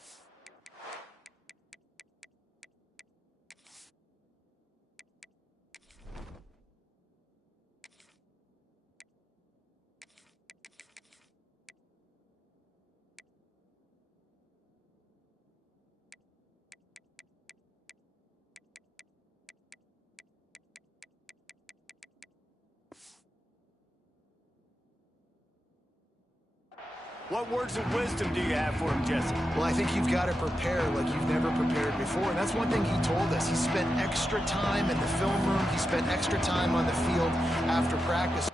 What words of wisdom do you have for him, Jesse? Well, I think you've got to prepare like you've never prepared before. And that's one thing he told us. He spent extra time in the film room. He spent extra time on the field after practice.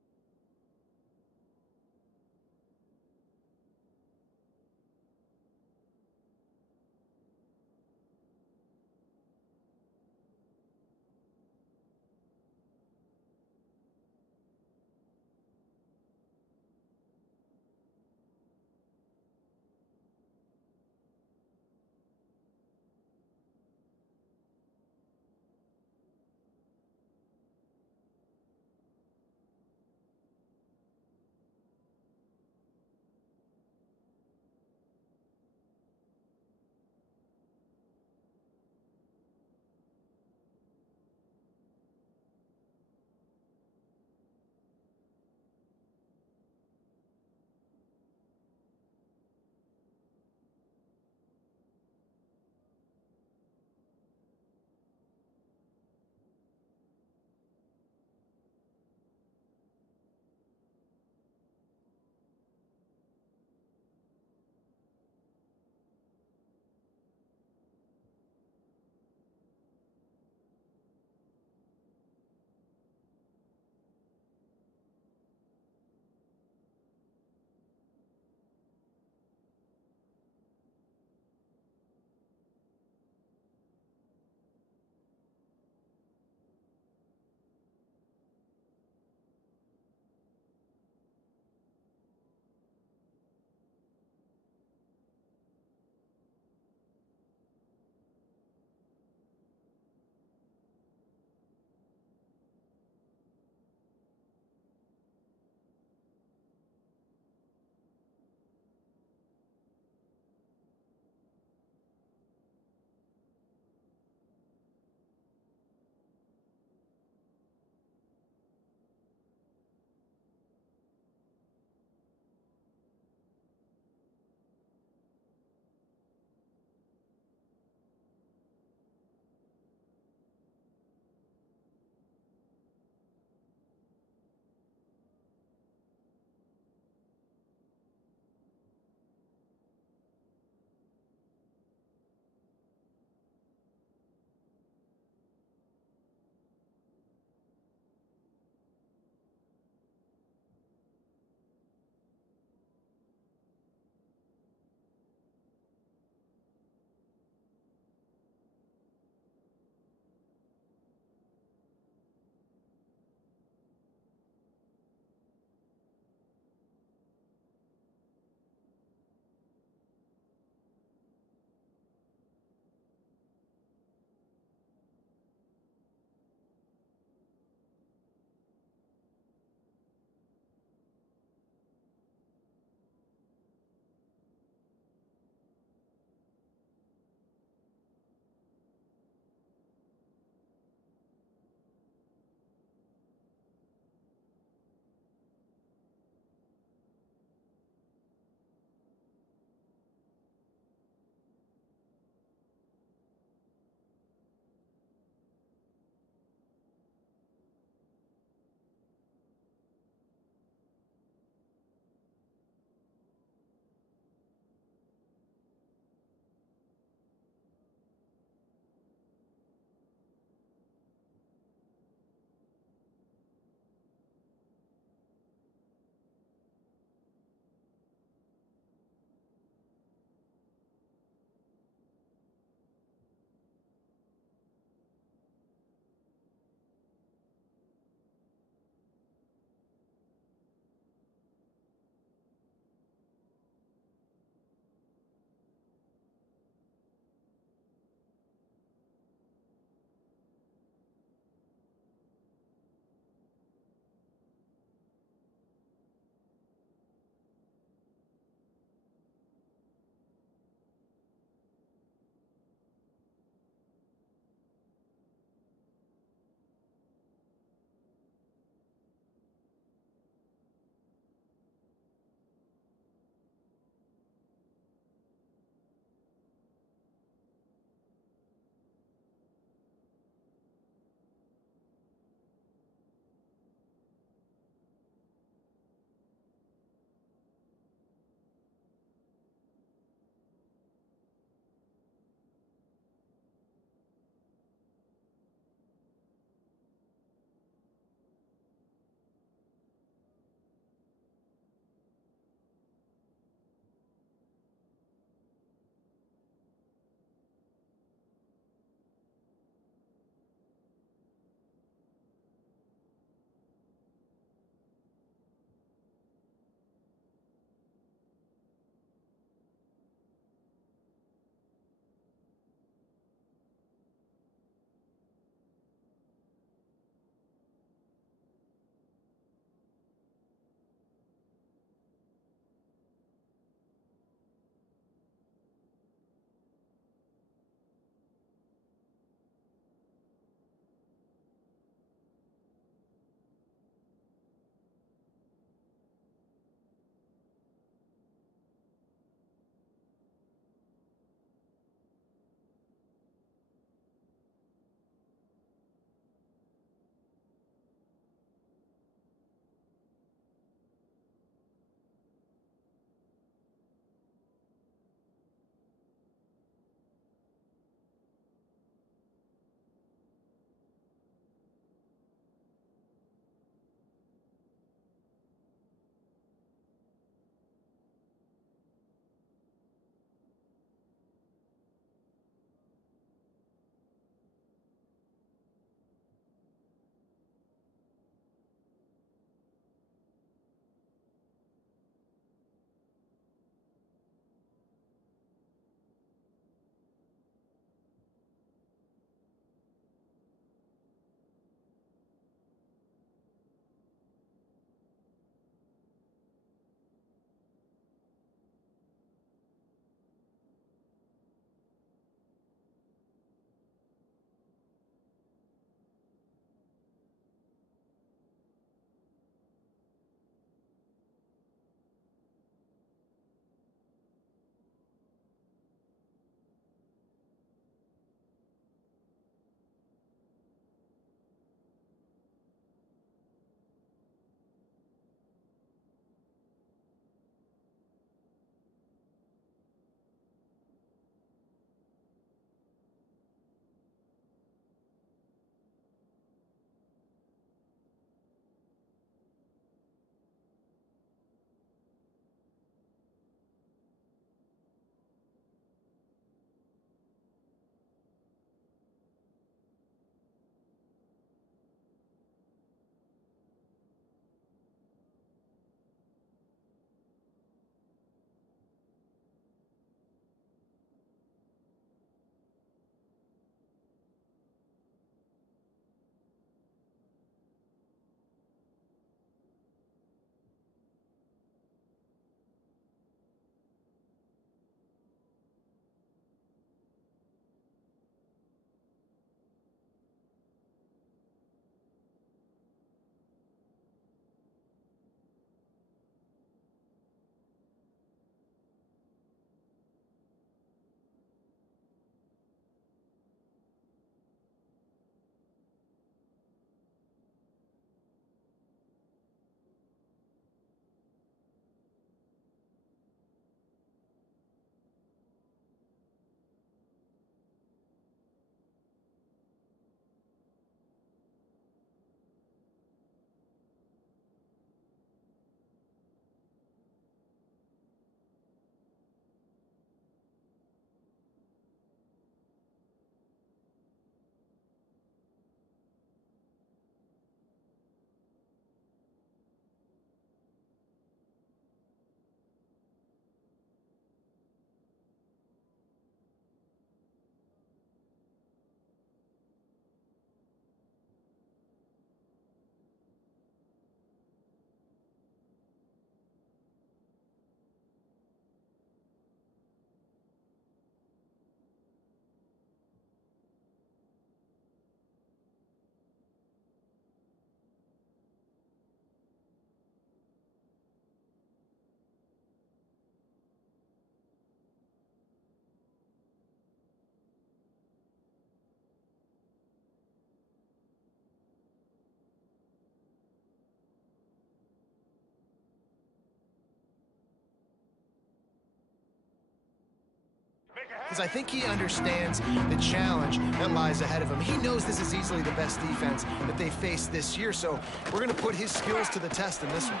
because I think he understands the challenge that lies ahead of him. He knows this is easily the best defense that they faced this year, so we're going to put his skills to the test in this one.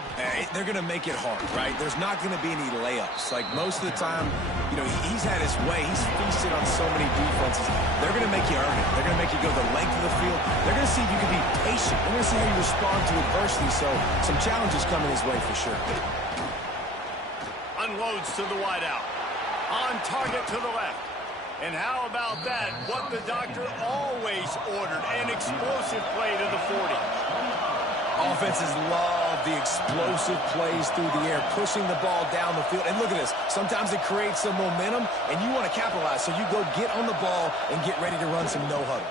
They're going to make it hard, right? There's not going to be any layups. Like most of the time, you know, he's had his way. He's feasted on so many defenses. They're going to make you earn it. They're going to make you go the length of the field. They're going to see if you can be patient. They're going to see how you respond to adversity. So some challenges coming his way for sure. Unloads to the wideout. On target to the left. And how about that? What the doctor always ordered. An explosive play to the 40. Offenses love the explosive plays through the air, pushing the ball down the field. And look at this. Sometimes it creates some momentum, and you want to capitalize. So you go get on the ball and get ready to run some no-huddle.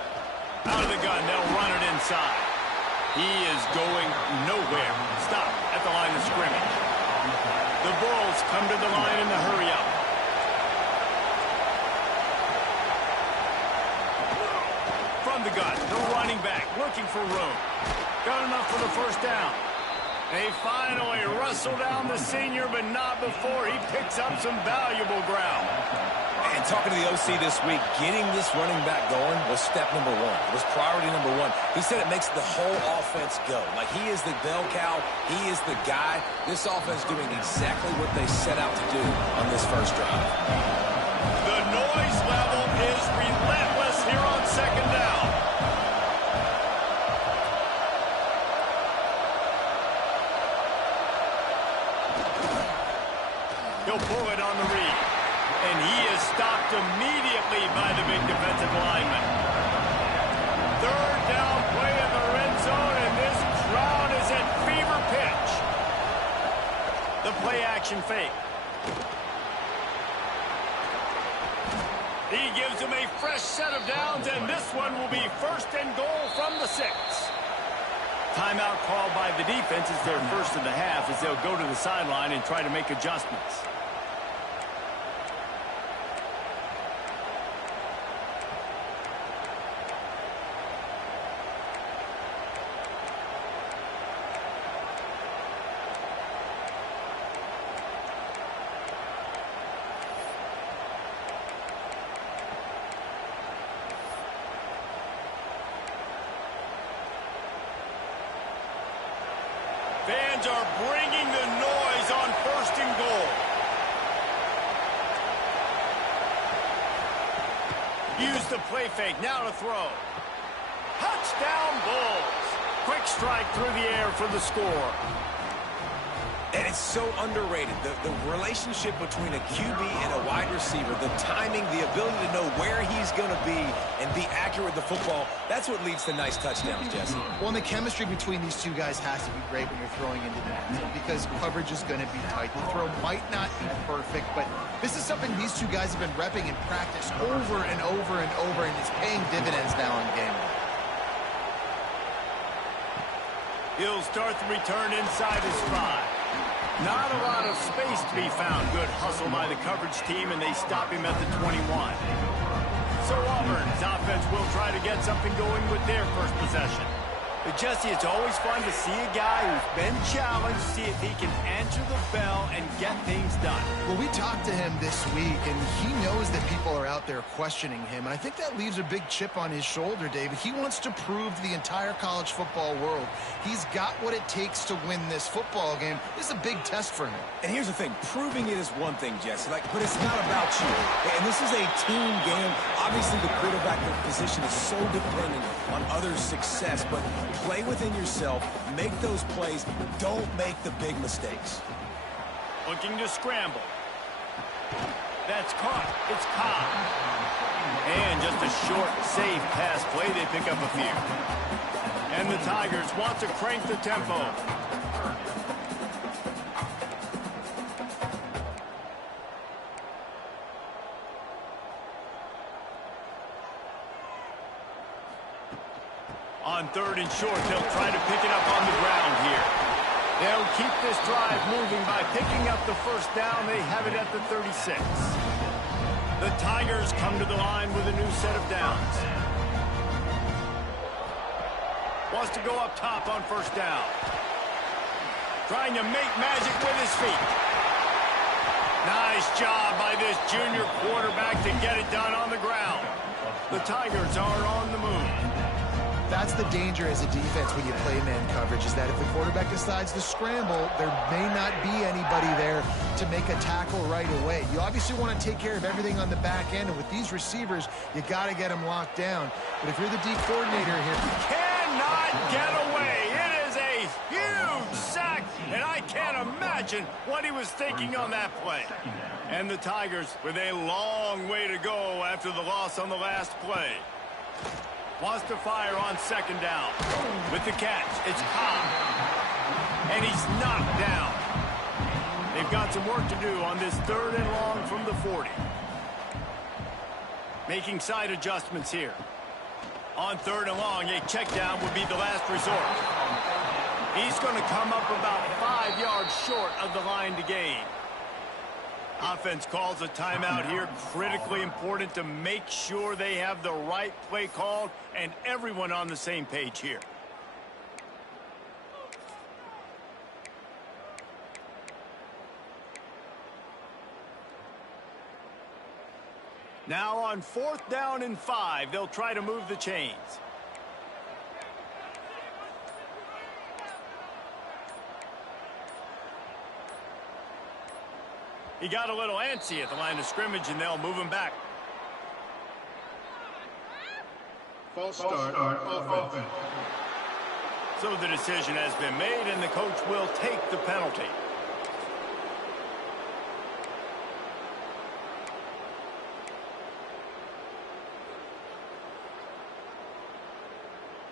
Out of the gun, they'll run it inside. He is going nowhere. Stop at the line of scrimmage. The Bulls come to the line in the hurry-up. From the gun, the running back looking for room. Got enough for the first down. They finally wrestle down the senior, but not before he picks up some valuable ground. And talking to the OC this week, getting this running back going was step number one. It was priority number one. He said it makes the whole offense go. Like he is the bell cow. He is the guy. This offense doing exactly what they set out to do on this first drive. The noise level is relentless here on second down. He'll pull it on the read. And he is stopped immediately by the big defensive lineman. Third down play in the red zone, and this crowd is at fever pitch. The play-action fake. He gives him a fresh set of downs, and this one will be first and goal from the 6. Timeout called by the defense is their first of the half as they'll go to the sideline and try to make adjustments. Fans are bringing the noise on first and goal. Use the play fake, now to throw. Touchdown Bulls. Quick strike through the air for the score. And it's so underrated. The relationship between a QB and a wide receiver, the timing, the ability to know where he's going to be and be accurate with the football, that's what leads to nice touchdowns, Jesse. Well, and the chemistry between these two guys has to be great when you're throwing into the end zone because coverage is going to be tight. The throw might not be perfect, but this is something these two guys have been repping in practice over and over and over, and it's paying dividends now in game day. He'll start the return inside his 5. Not a lot of space to be found. Good hustle by the coverage team, and they stop him at the 21. So Auburn's offense will try to get something going with their first possession. But Jesse, it's always fun to see a guy who's been challenged, see if he can answer the bell and get things done. Well, we talked to him this week, and he knows that people are out there questioning him. And I think that leaves a big chip on his shoulder, David. He wants to prove to the entire college football world he's got what it takes to win this football game. This is a big test for him. And here's the thing. Proving it is one thing, Jesse, but it's not about you. And this is a team game. Obviously, the quarterback position is so dependent on others' success, but play within yourself, make those plays, don't make the big mistakes. Looking to scramble. That's caught. It's Cobb. And just a short, safe pass play. They pick up a few. And the Tigers want to crank the tempo. On third and short, they'll try to pick it up on the ground here. They'll keep this drive moving by picking up the first down. They have it at the 36. The Tigers come to the line with a new set of downs. Wants to go up top on first down. Trying to make magic with his feet. Nice job by this junior quarterback to get it done on the ground. The Tigers are on the move. That's the danger as a defense when you play man coverage, is that if the quarterback decides to scramble, there may not be anybody there to make a tackle right away. You obviously want to take care of everything on the back end, and with these receivers, you got to get them locked down. But if you're the D coordinator here, cannot get away. It is a huge sack, and I can't imagine what he was thinking on that play. And the Tigers with a long way to go after the loss on the last play. Wants to fire on second down. With the catch, it's Cobb. And he's knocked down. They've got some work to do on this 3rd and long from the 40. Making side adjustments here. On 3rd and long, a check down would be the last resort. He's going to come up about 5 yards short of the line to gain. Offense calls a timeout here. Critically important to make sure they have the right play called and everyone on the same page here. Now on 4th down and 5, they'll try to move the chains. He got a little antsy at the line of scrimmage, and they'll move him back. False start of offense. So the decision has been made, and the coach will take the penalty.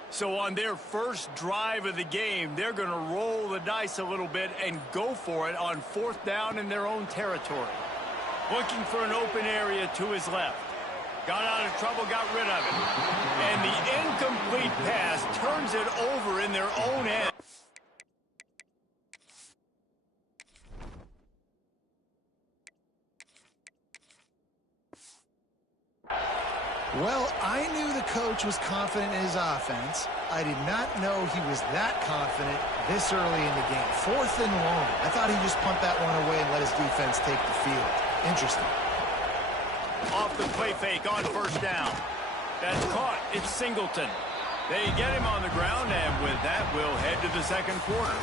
So on their first drive of the game, they're going to roll the dice a little bit and go for it on 4th down in their own territory. Looking for an open area to his left. Got out of trouble, got rid of it. And the incomplete pass turns it over in their own end. well, I knew the coach was confident in his offense. I did not know he was that confident this early in the game. 4th and long. I thought he just pumped that one away and let his defense take the field. Interesting. Off the play fake on 1st down. That's caught. It's Singleton. They get him on the ground, and with that, we'll head to the 2nd quarter.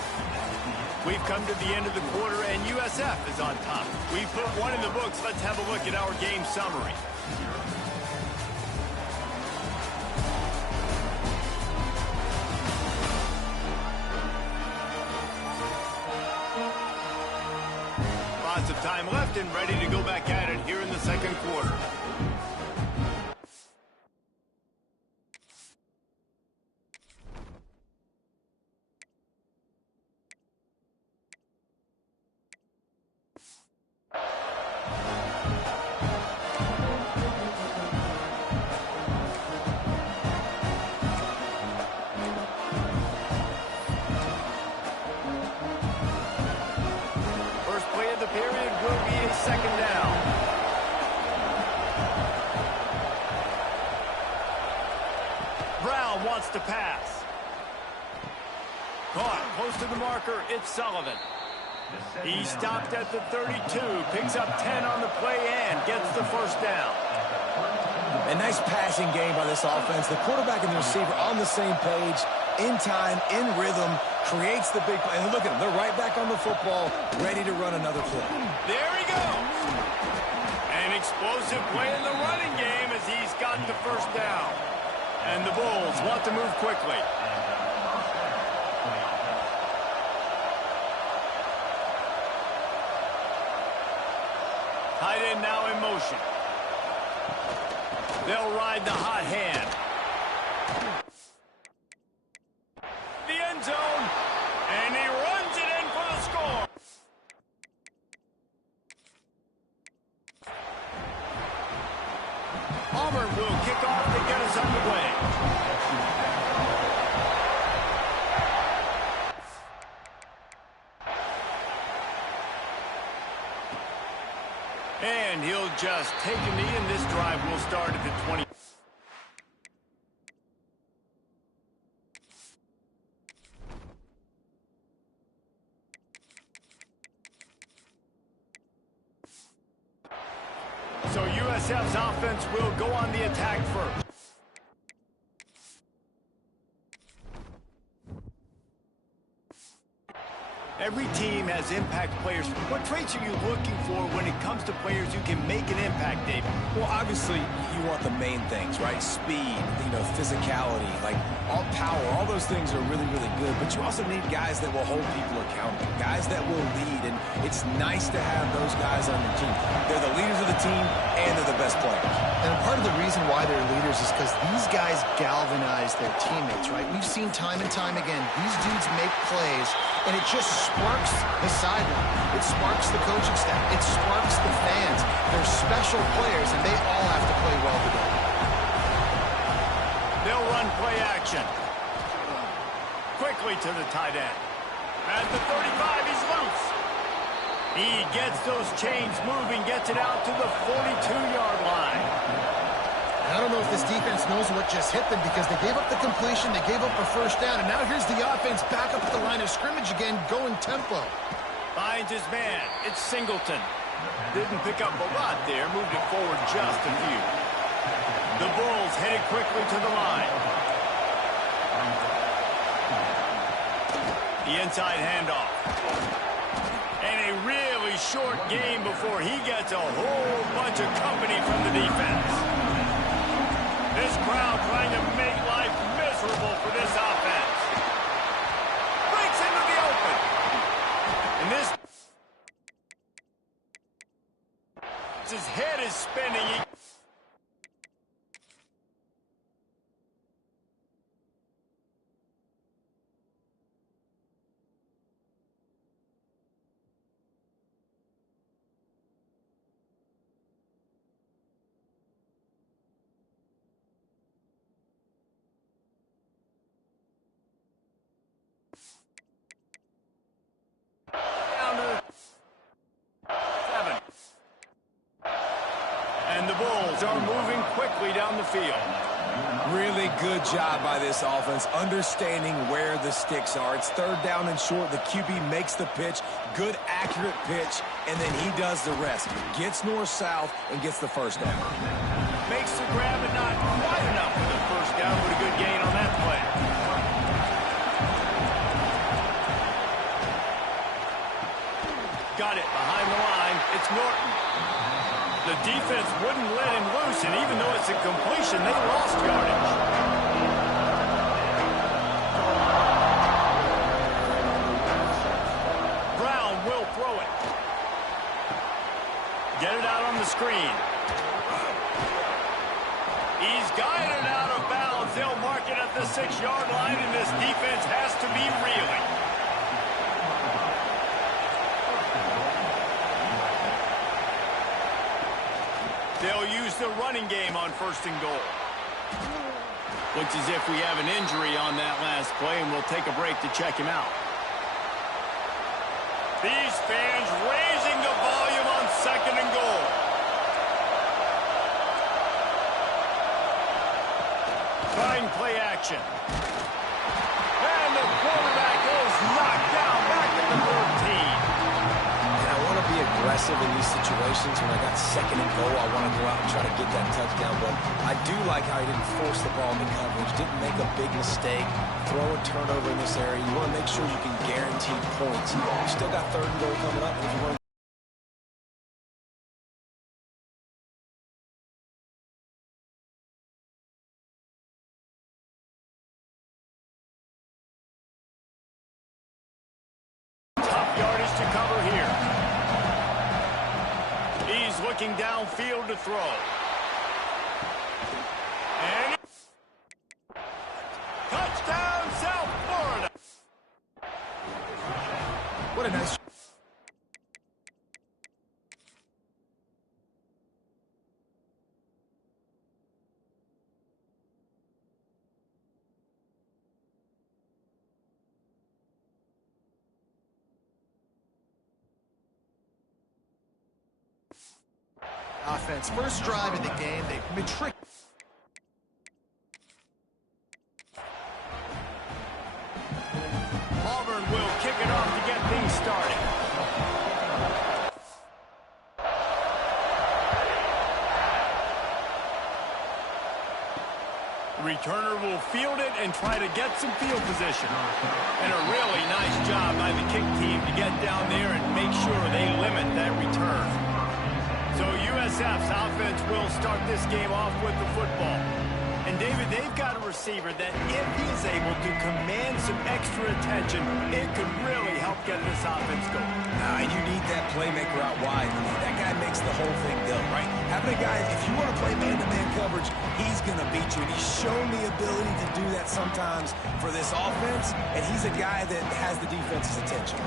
We've come to the end of the quarter, and USF is on top. We've put one in the books. Let's have a look at our game summary. Lots of time left and ready to go back at it here in the 2nd quarter. Wants to pass. Caught close to the marker. It's Sullivan. He stopped at the 32, picks up 10 on the play and gets the 1st down. A nice passing game by this offense. The quarterback and the receiver on the same page, in time, in rhythm, creates the big play. And look at them. They're right back on the football, ready to run another play. There he goes. An explosive play in the running game as he's got the 1st down. And the Bulls want to move quickly. Tight end now in motion. They'll ride the hot hand. The end zone. And he runs it in for the score. Auburn will kick off to get us underway. And he'll just take a knee, and this drive will start at the 20. USF's offense will go on the attack first. Every team has impact players. What traits are you looking for when it comes to players who can make an impact, David? Well, obviously, you want the main things, right? Speed, physicality, like all power. All those things are really, really good. But you also need guys that will hold people accountable, guys that will lead. And it's nice to have those guys on your team. They're the leaders of the team, and they're the best players. And part of the reason why they're leaders is because these guys galvanize their teammates, right? We've seen time and time again, these dudes make plays, and it just sparks the sideline. It sparks the coaching staff. It sparks the fans. They're special players, and they all have to play well together. They'll run play action. Quickly to the tight end. At the 35, he's loose. He gets those chains moving, gets it out to the 42-yard line. I don't know if this defense knows what just hit them because they gave up the completion, they gave up a first down, and now here's the offense back up at the line of scrimmage again, going tempo. Finds his man. It's Singleton. Didn't pick up a lot there, moved it forward just a few. The Bulls headed quickly to the line. The inside handoff. And a really short game before he gets a whole bunch of company from the defense. This crowd trying to make life miserable for this offense. Breaks into the open. And his head is spinning. And the Bulls are moving quickly down the field. Really good job by this offense, understanding where the sticks are. It's third down and short. The QB makes the pitch, good, accurate pitch, and then he does the rest. Gets north-south and gets the first down. Makes the grab, but not quite enough for the first down, but a good gain on that play. Got it behind the line. It's Norton. The defense wouldn't let him loose, and even though it's a completion, they lost yardage. Brown will throw it. Get it out on the screen. He's guided out of bounds. They'll mark it at the 6-yard line, and this defense has to be reeling. They'll use the running game on first and goal. Looks as if we have an injury on that last play, and we'll take a break to check him out. These fans raising the volume on second and goal. Trying play action. And the quarterback is knocked down back at the 13. Aggressive in these situations. When I got second and goal, I want to go out and try to get that touchdown, but I do like how he didn't force the ball into coverage, didn't make a big mistake, throw a turnover in this area. You want to make sure you can guarantee points. You still got third and goal coming up, and if you want to yardage to cover here. He's looking downfield to throw. And touchdown, South Florida. What a nice... offense. First drive of the game, they've been tricked. Auburn will kick it off to get things started. returner will field it and try to get some field position. And a really nice job by the kick team to get down there and make sure they limit that return. So USF's offense will start this game off with the football. And, David, they've got a receiver that if he's able to command some extra attention, it could really help get this offense going. You need that playmaker out wide. That guy makes the whole thing go, right? Having a guy, if you want to play man-to-man coverage, he's going to beat you. And he's shown the ability to do that sometimes for this offense, and he's a guy that has the defense's attention.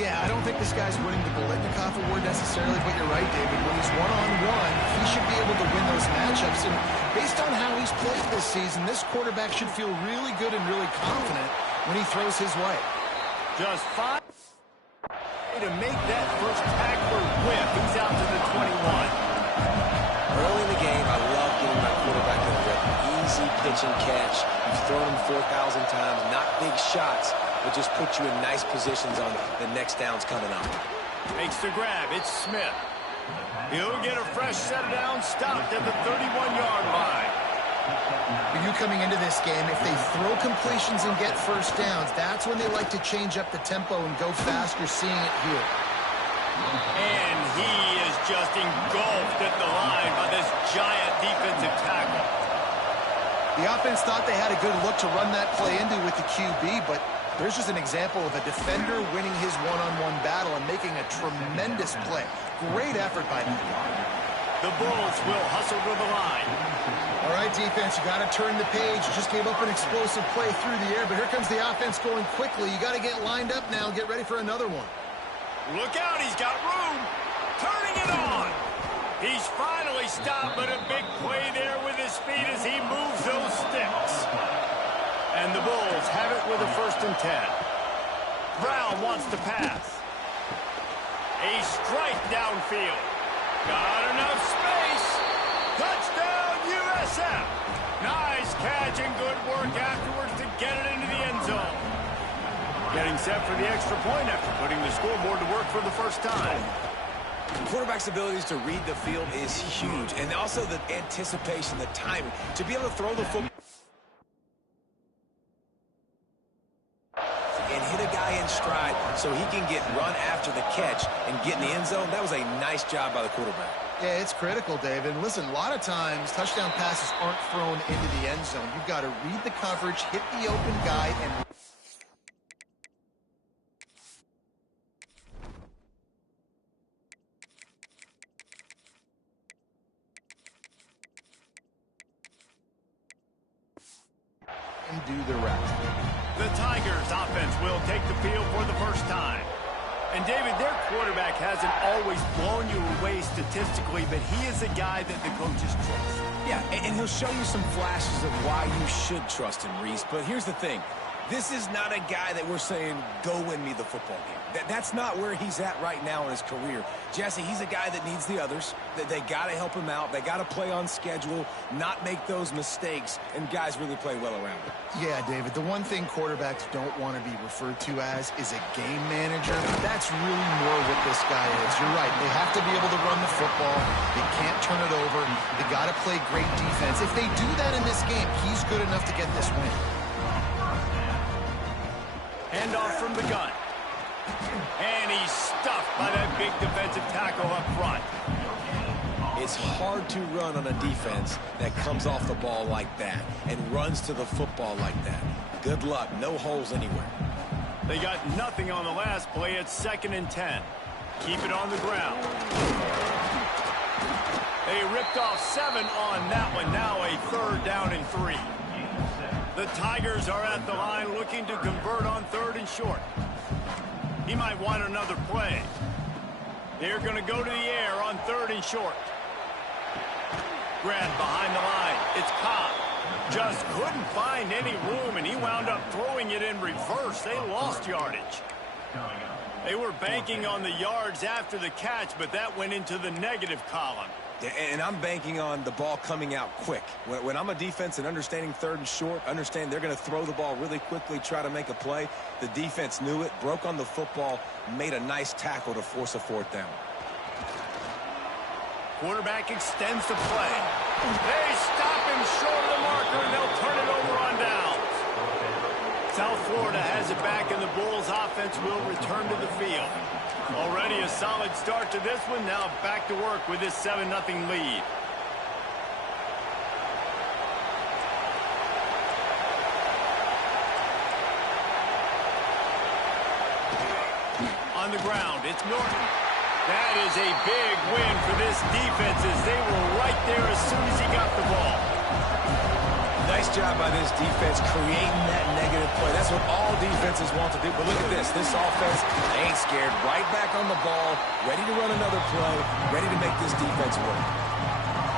Yeah, I don't think this guy's winning the Biletnikoff Award necessarily, but you're right, David. When he's one-on-one, he should be able to win those matchups. And based on how he's played this season, this quarterback should feel really good and really confident when he throws his way. Just 5 to make that first tackler whip. He's out to the 21. Early in the game, I love getting my quarterback in a rhythm. Easy pitch and catch. You've thrown him 4,000 times. Not big shots, but just put you in nice positions on the next downs coming up. Makes the grab. It's Smith. He'll get a fresh set down, stopped at the 31-yard line. For you coming into this game, if they throw completions and get first downs, that's when they like to change up the tempo and go fast. You're seeing it here. And he is just engulfed at the line by this giant defensive tackle. The offense thought they had a good look to run that play into with the QB, but there's just an example of a defender winning his one-on-one battle and making a tremendous play. Great effort by that guy. The Bulls will hustle to the line. All right, defense, you got to turn the page. You just gave up an explosive play through the air, but here comes the offense going quickly. You got to get lined up now and get ready for another one. Look out, he's got room. Turning it on. He's finally stopped, but a big play there with his feet as he moves those sticks. And the Bulls have it with a 1st and 10. Brown wants to pass. A strike downfield. Got enough space. Touchdown, USF. Nice catch and good work afterwards to get it into the end zone. Getting set for the extra point after putting the scoreboard to work for the first time. The quarterback's abilities to read the field is huge, and also the anticipation, the timing, to be able to throw the football and hit a guy in stride so he can get run after the catch and get in the end zone. That was a nice job by the quarterback. Yeah, it's critical, David. Listen, a lot of times touchdown passes aren't thrown into the end zone. You've got to read the coverage, hit the open guy, and do the rest. The Tigers offense will take the field for the first time. And, David, their quarterback hasn't always blown you away statistically, but he is a guy that the coaches trust. Yeah, and he'll show you some flashes of why you should trust him, Reese. But here's the thing. This is not a guy that we're saying, go win me the football game. That's not where he's at right now in his career. Jesse, he's a guy that needs the others. They got to help him out. They got to play on schedule, not make those mistakes, and guys really play well around him. Yeah, David, the one thing quarterbacks don't want to be referred to as is a game manager. That's really more what this guy is. You're right. They have to be able to run the football. They can't turn it over. They got to play great defense. If they do that in this game, he's good enough to get this win. Handoff from the gun. And he's stuffed by that big defensive tackle up front. It's hard to run on a defense that comes off the ball like that and runs to the football like that. Good luck. No holes anywhere. They got nothing on the last play. It's 2nd and 10. Keep it on the ground. They ripped off 7 on that one. Now a 3rd down and 3. The Tigers are at the line looking to convert on 3rd and short. He might want another play. They're going to go to the air on 3rd and short. Grab behind the line. It's Cobb. Just couldn't find any room, and he wound up throwing it in reverse. They lost yardage. They were banking on the yards after the catch, but that went into the negative column. And I'm banking on the ball coming out quick. When I'm a defense and understanding 3rd and short, understand they're going to throw the ball really quickly, try to make a play. The defense knew it, broke on the football, made a nice tackle to force a 4th down. Quarterback extends the play. They stop him short of the marker, and they'll turn it over on downs. South Florida has it back, and the Bulls offense will return to the field. Already a solid start to this one. Now back to work with this 7-0 lead. On the ground, it's Norton. That is a big win for this defense as they were right there as soon as he got the ball. Nice job by this defense creating that negative play. That's what all defenses want to do. But look at this. This offense, they ain't scared. Right back on the ball, ready to run another play, ready to make this defense work.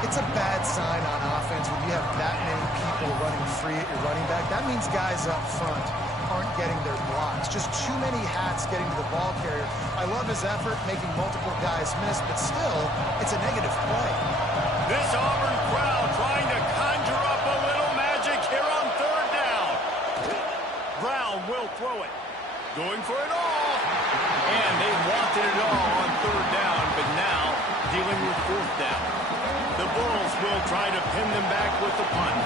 It's a bad sign on offense when you have that many people running free at your running back. That means guys up front aren't getting their blocks. Just too many hats getting to the ball carrier. I love his effort, making multiple guys miss, but still, it's a negative play. This Auburn crowd trying to conjure up a little magic here on third down. Brown will throw it. Going for it all. And they wanted it all on third down, but now dealing with fourth down. The Bulls will try to pin them back with the punt.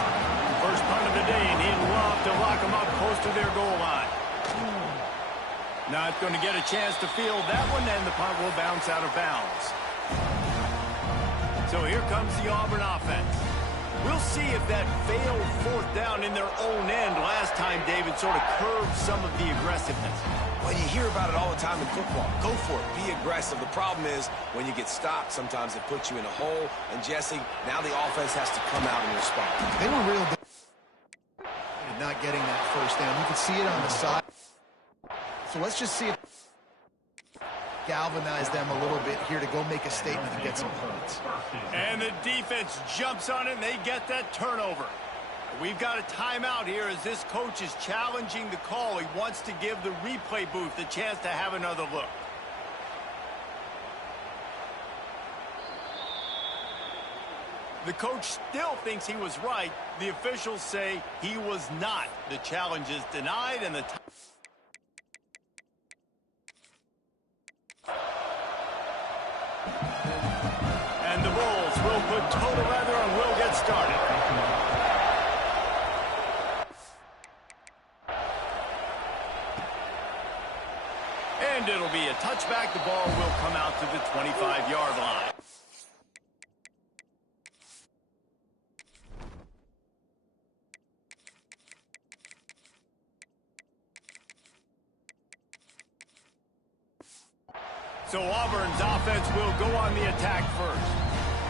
First punt of the day, and he'd love to lock them up close to their goal line. Not going to get a chance to field that one, and the punt will bounce out of bounds. So here comes the Auburn offense. We'll see if that failed fourth down in their own end last time, David, sort of curbed some of the aggressiveness. Well, you hear about it all the time in football. Go for it. Be aggressive. The problem is when you get stopped, sometimes it puts you in a hole. And, Jesse, now the offense has to come out and respond. They were real good at not getting that first down. You could see it on the side. So let's just see if galvanize them a little bit here to go make a statement and get some points. And the defense jumps on it, and they get that turnover. We've got a timeout here as this coach is challenging the call. He wants to give the replay booth a chance to have another look. The coach still thinks he was right. The officials say he was not. The challenge is denied, and the the Bulls will put total leather and will get started. And it'll be a touchback. The ball will come out to the 25-yard line. So Auburn's offense will go on the attack first.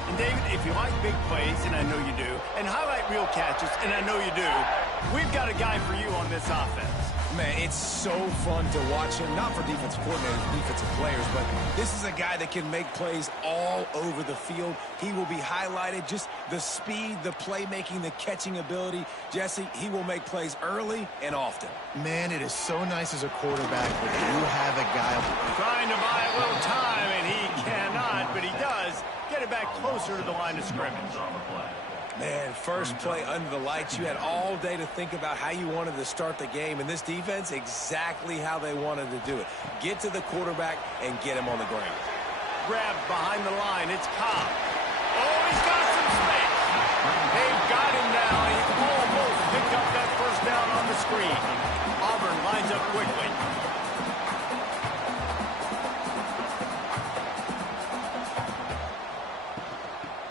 And David, if you like big plays, and I know you do, and highlight real catches, and I know you do, we've got a guy for you on this offense. Man, it's so fun to watch him, not for defensive coordinators, defensive players, but this is a guy that can make plays all over the field. He will be highlighted, just the speed, the playmaking, the catching ability. Jesse, he will make plays early and often. Man, it is so nice as a quarterback when you have a guy trying to buy a little time, and he cannot, but he does get it back closer to the line of scrimmage. Man, first play under the lights. You had all day to think about how you wanted to start the game, and this defense, exactly how they wanted to do it. Get to the quarterback and get him on the ground. Grabbed behind the line. It's Cobb. Oh, he's got some space. They've got him now. He almost picked up that first down on the screen. Auburn lines up quickly.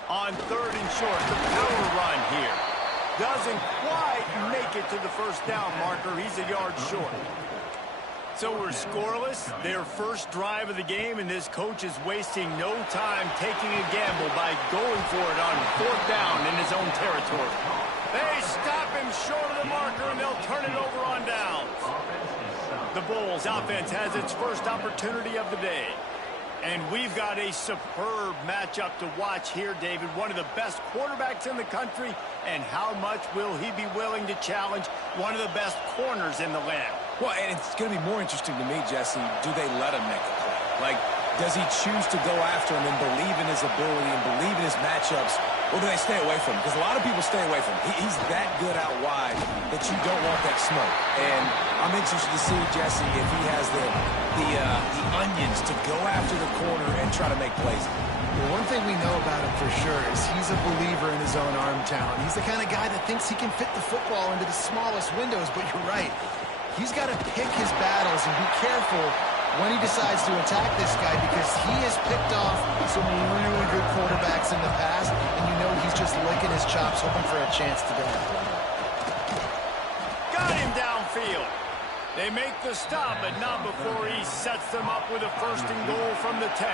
On third and short, the power run here. Doesn't quite make it to the first down marker. He's a yard short. So we're scoreless. Their first drive of the game, and this coach is wasting no time taking a gamble by going for it on fourth down in his own territory. They stop him short of the marker, and they'll turn it over on downs. The Bulls offense has its first opportunity of the day. And we've got a superb matchup to watch here, David. One of the best quarterbacks in the country. And how much will he be willing to challenge one of the best corners in the land? Well, and it's going to be more interesting to me, Jesse, do they let him make a play? Like, Does he choose to go after him and believe in his ability and believe in his matchups, or do they stay away from him? Because a lot of people stay away from him. He's that good out wide that you don't want that smoke. And I'm interested to see, Jesse, if he has the onions to go after the corner and try to make plays. Well, one thing we know about him for sure is he's a believer in his own arm talent. He's the kind of guy that thinks he can fit the football into the smallest windows, but you're right. He's got to pick his battles and be careful when he decides to attack this guy, because he has picked off some really good quarterbacks in the past, and you know he's just licking his chops, hoping for a chance today. Got him downfield. They make the stop, but not before he sets them up with a 1st and goal from the 10.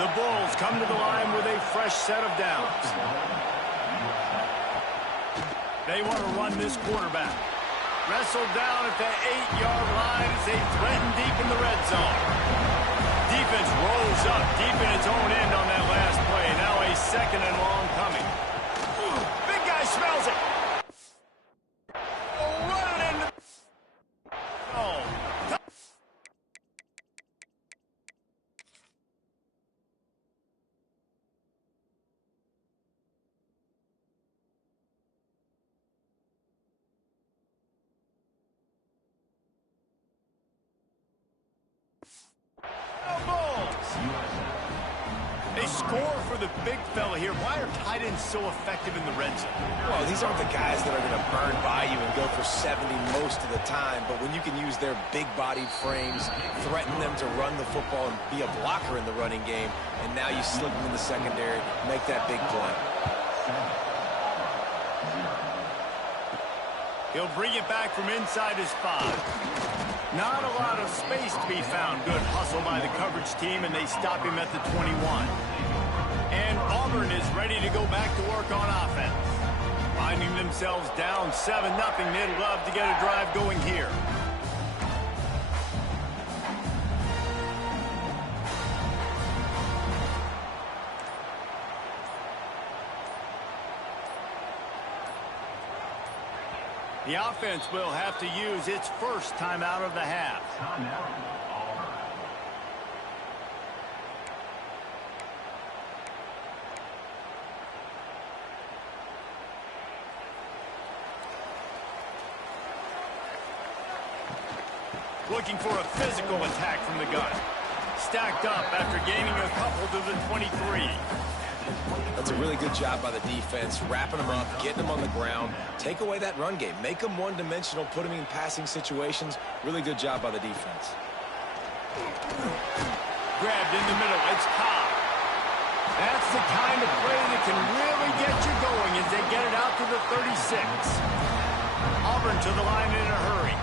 The Bulls come to the line with a fresh set of downs. They want to run this quarterback. Wrestled down at the 8-yard line as they threaten deep in the red zone. Defense rolls up deep in its own end on that last play. Now a 2nd and long coming. Big guy smells it. Running into... Oh. They score for the big fella here. Why are tight ends so effective in the red zone? Well, these aren't the guys that are going to burn by you and go for 70 most of the time, but when you can use their big-bodied frames, threaten them to run the football and be a blocker in the running game, and now you slip them in the secondary, make that big play. He'll bring it back from inside his 5. Not a lot of space to be found. Good hustle by the coverage team, and they stop him at the 21. And Auburn is ready to go back to work on offense. Finding themselves down 7-0, they'd love to get a drive going here. The offense will have to use its first timeout of the half. Timeout, Auburn. Looking for a physical attack from the gun. Stacked up after gaining a couple to the 23. That's a really good job by the defense, wrapping them up, getting them on the ground, take away that run game, make them one-dimensional, put them in passing situations. Really good job by the defense. Grabbed in the middle, it's Cobb. That's the kind of play that can really get you going as they get it out to the 36. Auburn to the line in a hurry.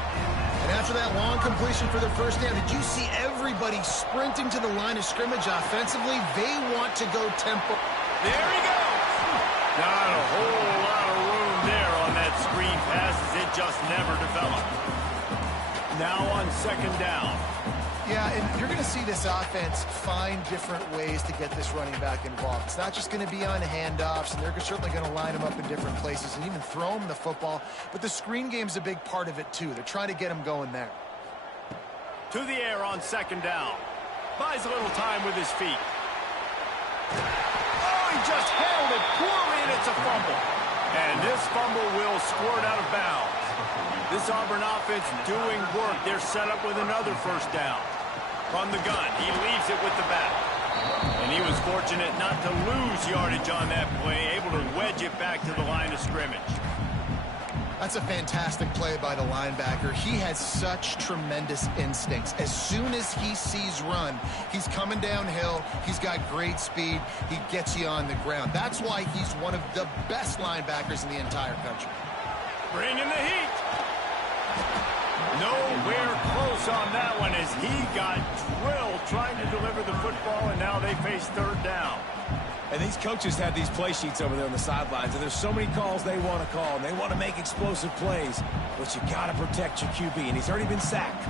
And after that long completion for the first down, did you see everybody sprinting to the line of scrimmage offensively? They want to go tempo. There he goes. Not a whole lot of room there on that screen pass as it just never developed. Now on 2nd down. Yeah, and you're going to see this offense find different ways to get this running back involved. It's not just going to be on handoffs, and they're certainly going to line him up in different places and even throw him the football. But the screen game's a big part of it, too. They're trying to get him going there. To the air on 2nd down. Buys a little time with his feet. Oh, he just handled it poorly, and it's a fumble. And this fumble will squirt out of bounds. This Auburn offense doing work. They're set up with another 1st down. From the gun, he leaves it with the back. And he was fortunate not to lose yardage on that play, able to wedge it back to the line of scrimmage. That's a fantastic play by the linebacker. He has such tremendous instincts. As soon as he sees run, he's coming downhill. He's got great speed. He gets you on the ground. That's why he's one of the best linebackers in the entire country. Bringing the heat. Nowhere close on that one as he got drilled trying to deliver the football, and now they face 3rd down. And these coaches have these play sheets over there on the sidelines, and there's so many calls they want to call, and they want to make explosive plays. But you got to protect your QB, and he's already been sacked.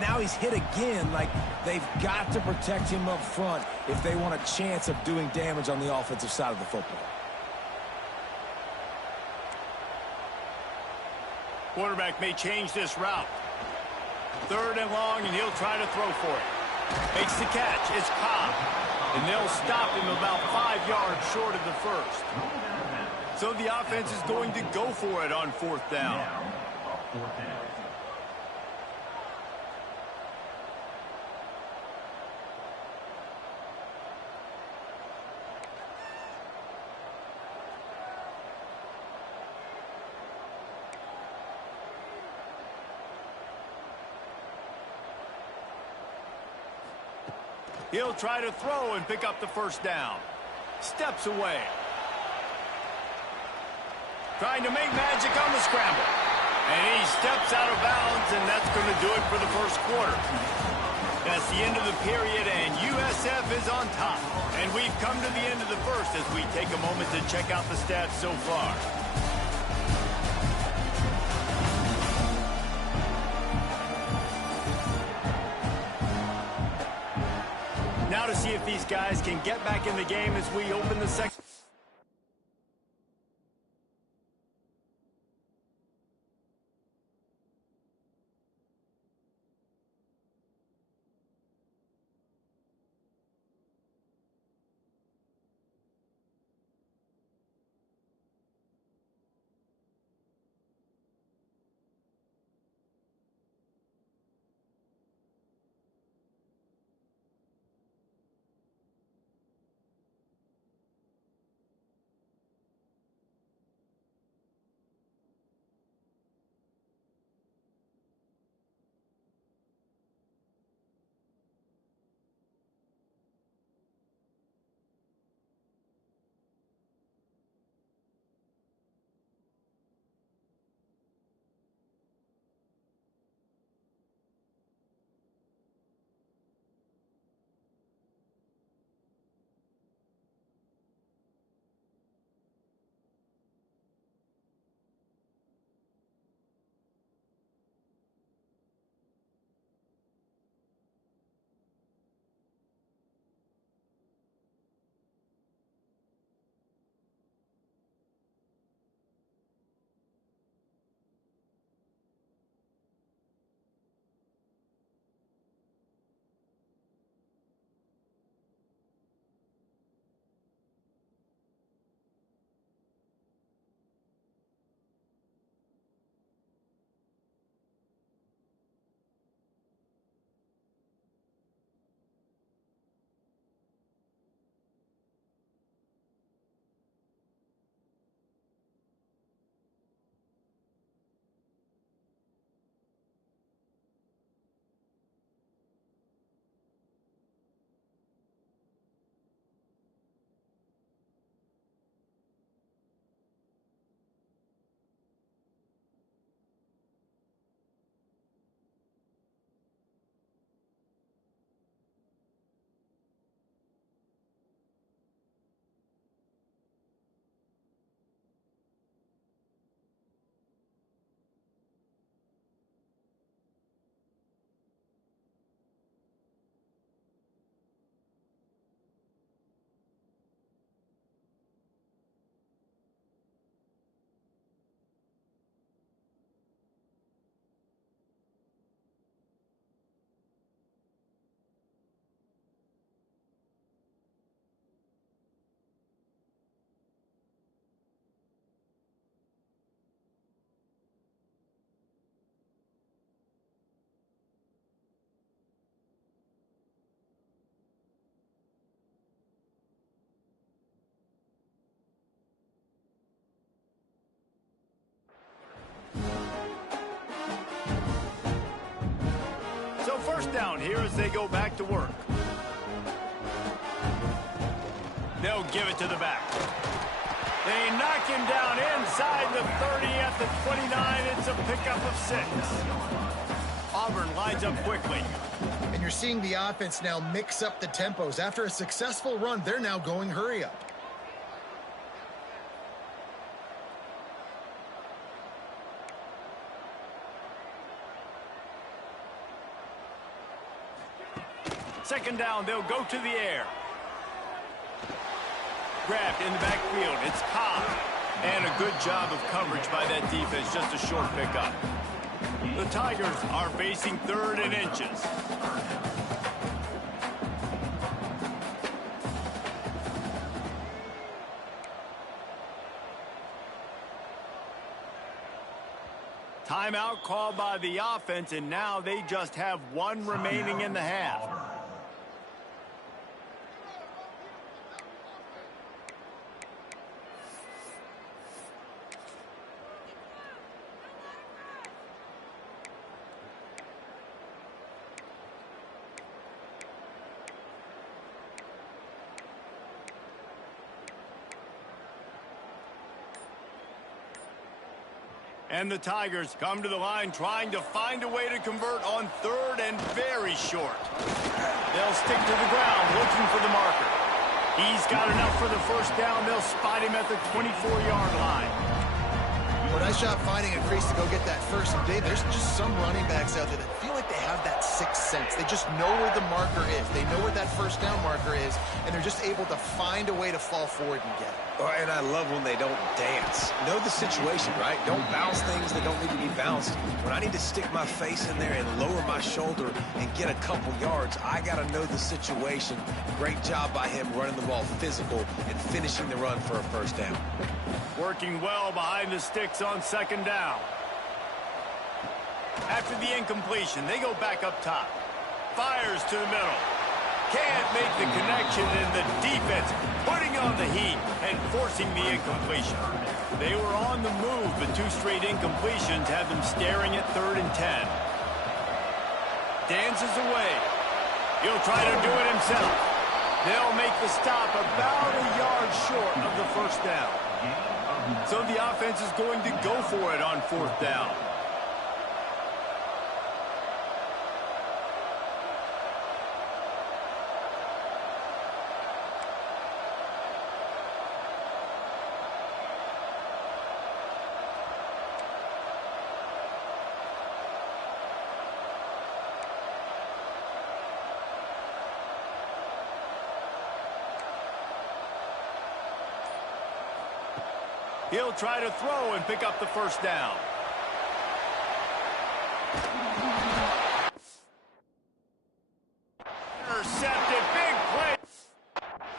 Now he's hit again. Like, they've got to protect him up front if they want a chance of doing damage on the offensive side of the football. Quarterback may change this route. 3rd and long, and he'll try to throw for it. Makes the catch. It's Cobb. And they'll stop him about 5 yards short of the first. So the offense is going to go for it on 4th down. He'll try to throw and pick up the 1st down. Steps away. Trying to make magic on the scramble. And he steps out of bounds, and that's going to do it for the 1st quarter. That's the end of the period, and USF is on top. And we've come to the end of the 1st as we take a moment to check out the stats so far. Now to see if these guys can get back in the game as we open the second. So 1st down here as they go back to work. They'll give it to the back. They knock him down inside the 30 at the 29. It's a pickup of 6. Auburn lines up quickly. And you're seeing the offense now mix up the tempos. After a successful run, they're now going hurry up. Second down, they'll go to the air. Grabbed in the backfield. It's Cobb. And a good job of coverage by that defense. Just a short pickup. The Tigers are facing 3rd and inches. Timeout called by the offense, and now they just have one remaining in the half. And the Tigers come to the line trying to find a way to convert on third and very short. They'll stick to the ground looking for the marker. He's got enough for the first down. They'll spot him at the 24-yard line. Well, nice job finding a crease to go get that first. And Dave, there's just some running backs out there that feel like they have that sixth sense. They just know where the marker is. They know where that first down marker is, and they're just able to find a way to fall forward and get it. Oh, and I love when they don't dance. Know the situation, right? Don't bounce things that don't need to be bounced. When I need to stick my face in there and lower my shoulder and get a couple yards, I got to know the situation. Great job by him running the ball physical and finishing the run for a first down. Working well behind the sticks on second down. After the incompletion, they go back up top. Fires to the middle. Can't make the connection, and the defense putting on the heat and forcing the incompletion. They were on the move, but two straight incompletions had them staring at 3rd and 10. Dances away. He'll try to do it himself. They'll make the stop about a yard short of the first down. So the offense is going to go for it on 4th down. He'll try to throw and pick up the first down. Intercepted, big play.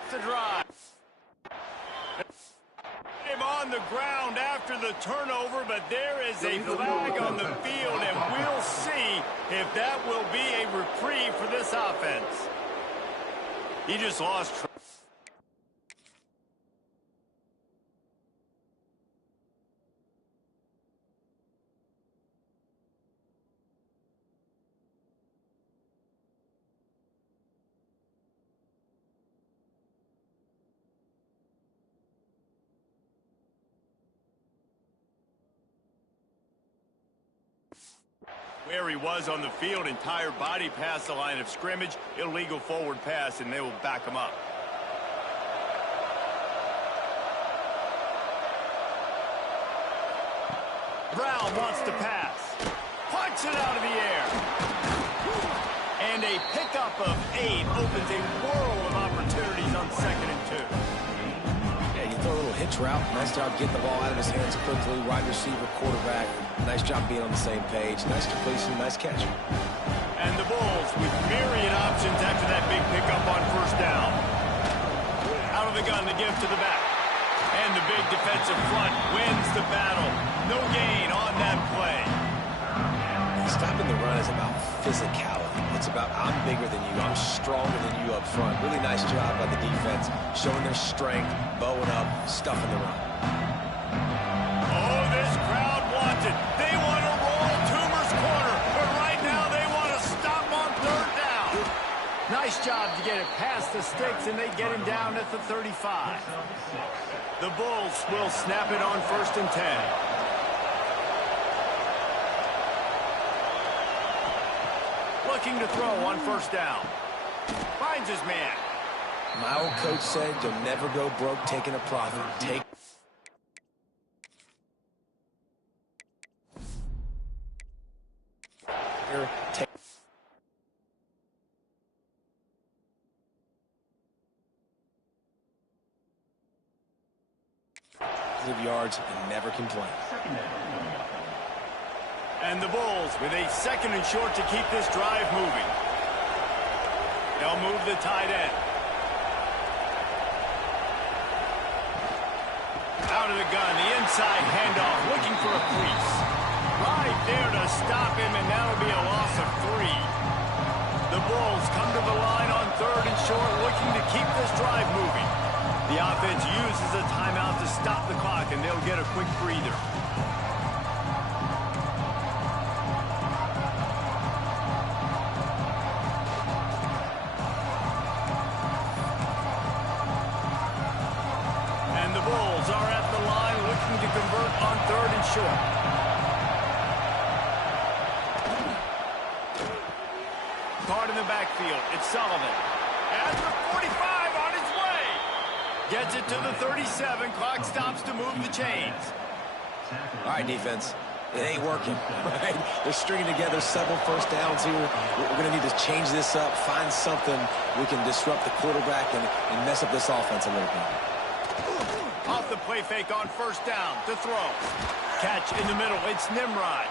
To drive. Him on the ground after the turnover, but there is a flag on the field, and we'll see if that will be a reprieve for this offense. He just lost track. Where he was on the field, entire body past the line of scrimmage, illegal forward pass, and they will back him up. Brown wants to pass. Punch it out of the air. And a pickup of 8 opens a world of opportunities on 2nd and 2. Yeah, you throw a little hitch route. Nice job getting the ball out of his hands quickly. Wide receiver, quarterback. Nice job being on the same page. Nice completion, nice catch. And the Bulls with myriad options after that big pickup on first down. Out of the gun to give to the back. And the big defensive front wins the battle. No gain on that play. Stopping the run is about physicality. It's about I'm bigger than you. I'm stronger than you up front. Really nice job by the defense, showing their strength, bowing up, stuffing the run. Oh, this crowd wants it. They want to roll Toomer's corner, but right now they want to stop on 3rd down. Nice job to get it past the sticks, and they get him down at the 35. The Bulls will snap it on 1st and 10. Looking to throw on first down. Finds his man. My old coach said you'll never go broke taking a profit. Take yards and never complain. And the Bulls with a 2nd and short to keep this drive moving. They'll move the tight end. Out of the gun, the inside handoff, looking for a crease. right there to stop him, and that'll be a loss of 3. The Bulls come to the line on 3rd and short, looking to keep this drive moving. The offense uses a timeout to stop the clock, and they'll get a quick breather. And the Bulls are at the line looking to convert on 3rd and short. Caught in the backfield. It's Sullivan. And the 45 on his way. Gets it to the 37. Clock stops to move the chains. All right, defense. It ain't working, right? They're stringing together several first downs here. We're going to need to change this up, find something we can disrupt the quarterback and mess up this offense a little bit. Off the play fake on 1st down to throw. Catch in the middle. It's Nimrod.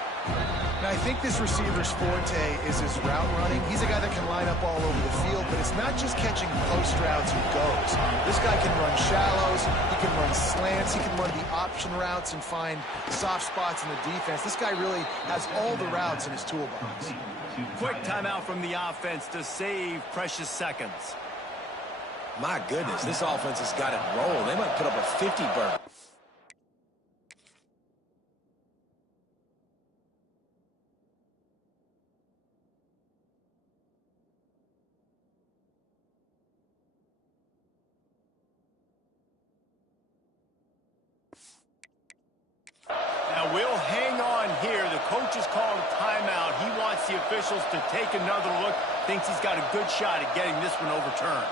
Now, I think this receiver's forte is his route running. He's a guy that can line up all over the field, but it's not just catching post routes he goes. This guy can run shallows, he can run slants, he can run the option routes and find soft spots in the defense. This guy really has all the routes in his toolbox. Quick timeout from the offense to save precious seconds. My goodness, this offense has got it rolling. They might put up a 50 burn. Now we'll hang on here. The coach is calling timeout. He wants the officials to take another look. Thinks he's got a good shot at getting this one overturned.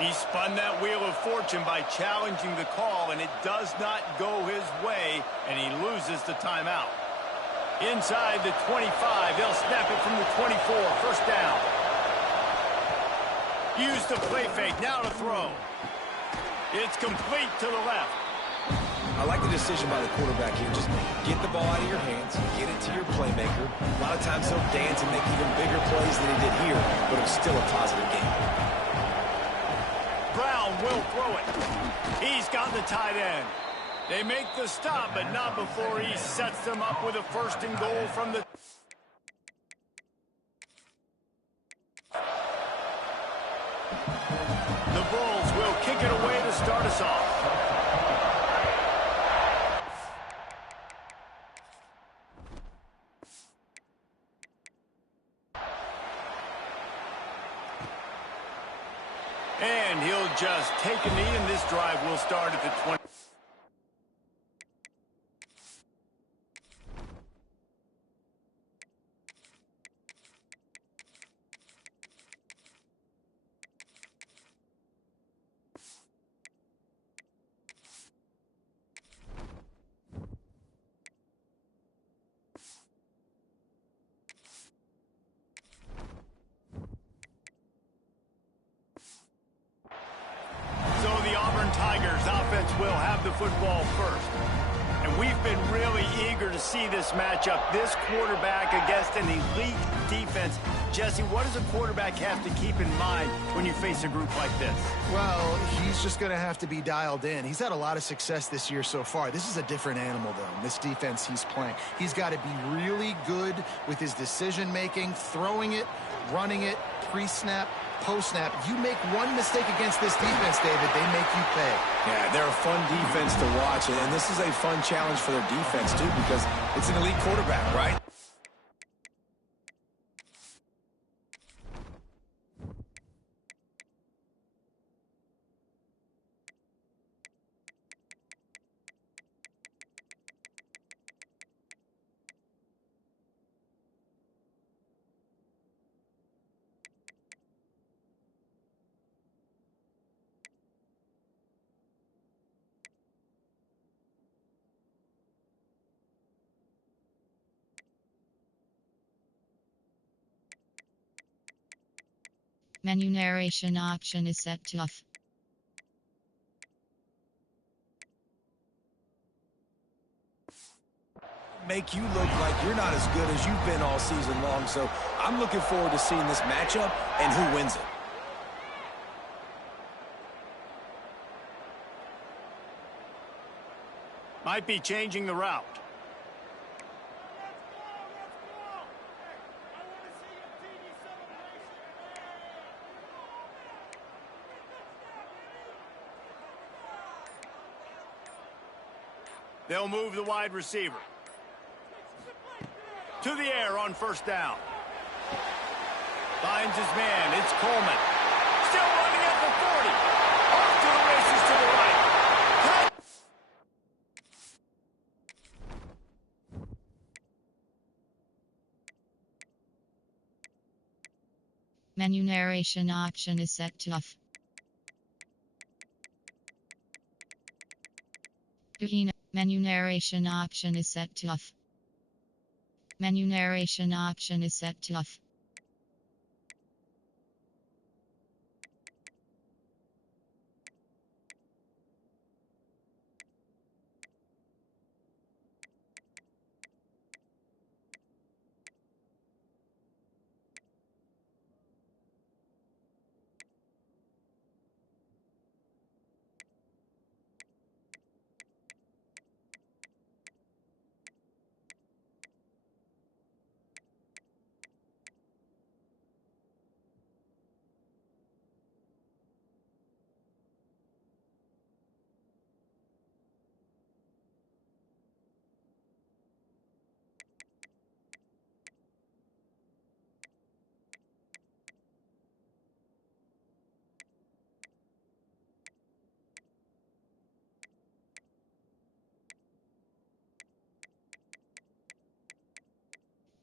He spun that wheel of fortune by challenging the call, and it does not go his way, and he loses the timeout. Inside the 25, they'll snap it from the 24, 1st down. Use the play fake, now to throw. It's complete to the left. I like the decision by the quarterback here. Just get the ball out of your hands, get it to your playmaker. A lot of times he'll dance and make even bigger plays than he did here, but it was still a positive game. Brown will throw it. He's got the tight end. They make the stop, but not before he sets them up with a 1st and goal from the... The Bulls will kick it away to start us off. And he'll just take a knee, and this drive will start at the 20. So the Auburn Tigers offense will have the football first. And we've been really eager to see this matchup. This quarterback against an elite defense. Jesse, what does a quarterback have to keep in mind when you face a group like this? Well, he's just going to have to be dialed in. He's had a lot of success this year so far. This is a different animal, though, this defense he's playing. He's got to be really good with his decision-making, throwing it, running it, pre-snap, post-snap. You make one mistake against this defense, David, they make you pay. Yeah, they're a fun defense to watch, and this is a fun challenge for their defense, too, because it's an elite quarterback, right? Menu narration option is set to off. Make you look like you're not as good as you've been all season long, so I'm looking forward to seeing this matchup and who wins it. Might be changing the route. They'll move the wide receiver. To the air on first down. Finds his man. It's Coleman. Still running at the 40. Off to the races to the right. Cut. Menu narration option is set to off. Menu narration option is set to off. Menu narration option is set to off.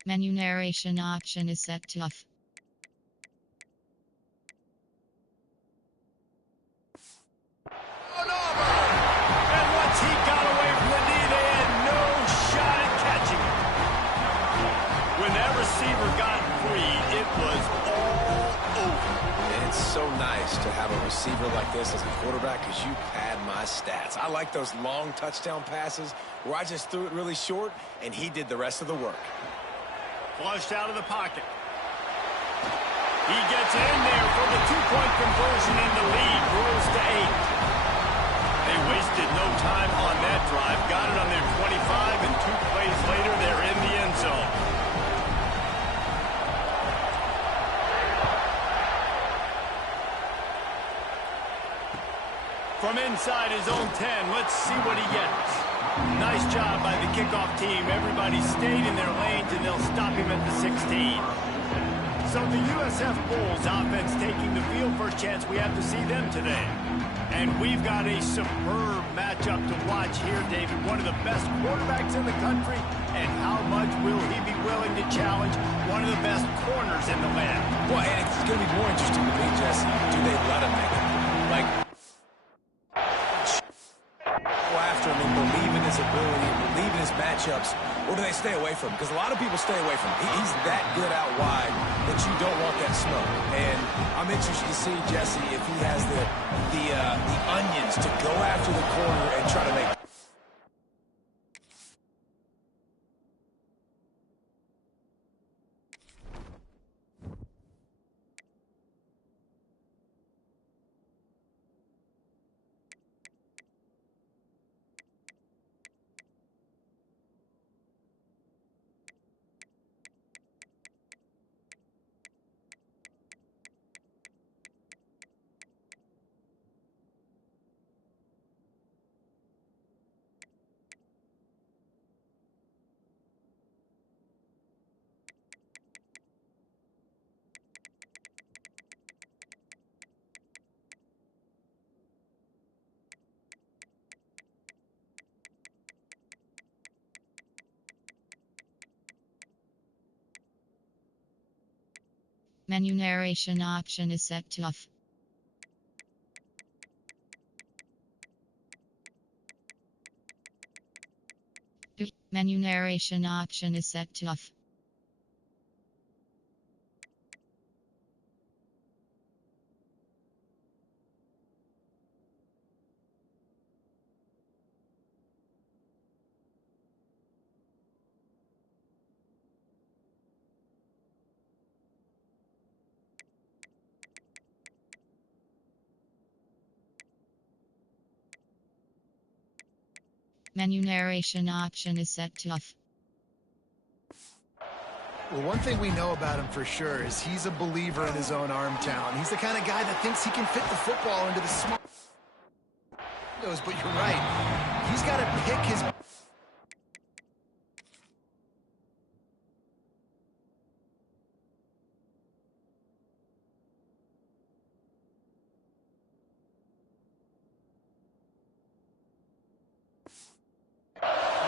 Menu narration option is set to off. On Auburn. And once he got away from the knee, they had no shot at catching him. When that receiver got free, it was all over. And it's so nice to have a receiver like this as a quarterback because you pad my stats. I like those long touchdown passes where I just threw it really short and he did the rest of the work. Flushed out of the pocket. He gets in there for the two-point conversion, and the lead grows to 8. They wasted no time on that drive. Got it on their 25, and 2 plays later, they're in the end zone. From inside his own 10, let's see what he gets. Nice job by the kickoff team. Everybody stayed in their lanes, and they'll stop him at the 16. So the USF Bulls offense taking the field. First chance we have to see them today. And we've got a superb matchup to watch here, David. One of the best quarterbacks in the country. And how much will he be willing to challenge one of the best corners in the land? Well, and it's going to be more interesting to me, Jesse. Do they let him make it? Like, go after him and believe in his ability and believe in his matchups, or do they stay away from him? Because a lot of people stay away from him. He's that good out wide that you don't want that smoke. And I'm interested to see, Jesse, if he has the onions to go after the corner and try to make it. Menu narration option is set to off. Menu narration option is set to off. Menu narration option is set to off. Well, one thing we know about him for sure is he's a believer in his own arm talent. He's the kind of guy that thinks he can fit the football into the small windows, but you're right. He's got to pick his...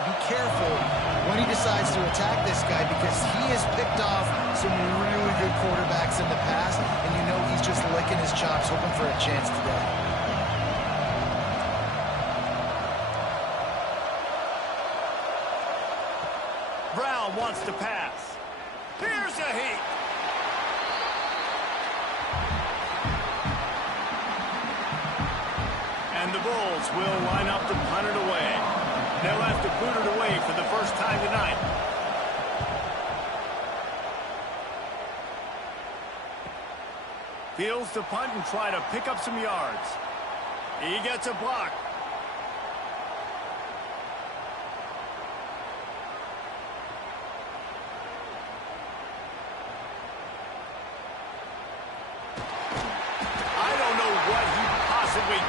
Be careful when he decides to attack this guy because he has picked off some really good quarterbacks in the past, and you know he's just licking his chops, hoping for a chance today. Brown wants to pass. Here's a heat. And the Bulls will line up to punt it away. They'll have to boot it away for the first time tonight. Fields to punt and try to pick up some yards. He gets a block.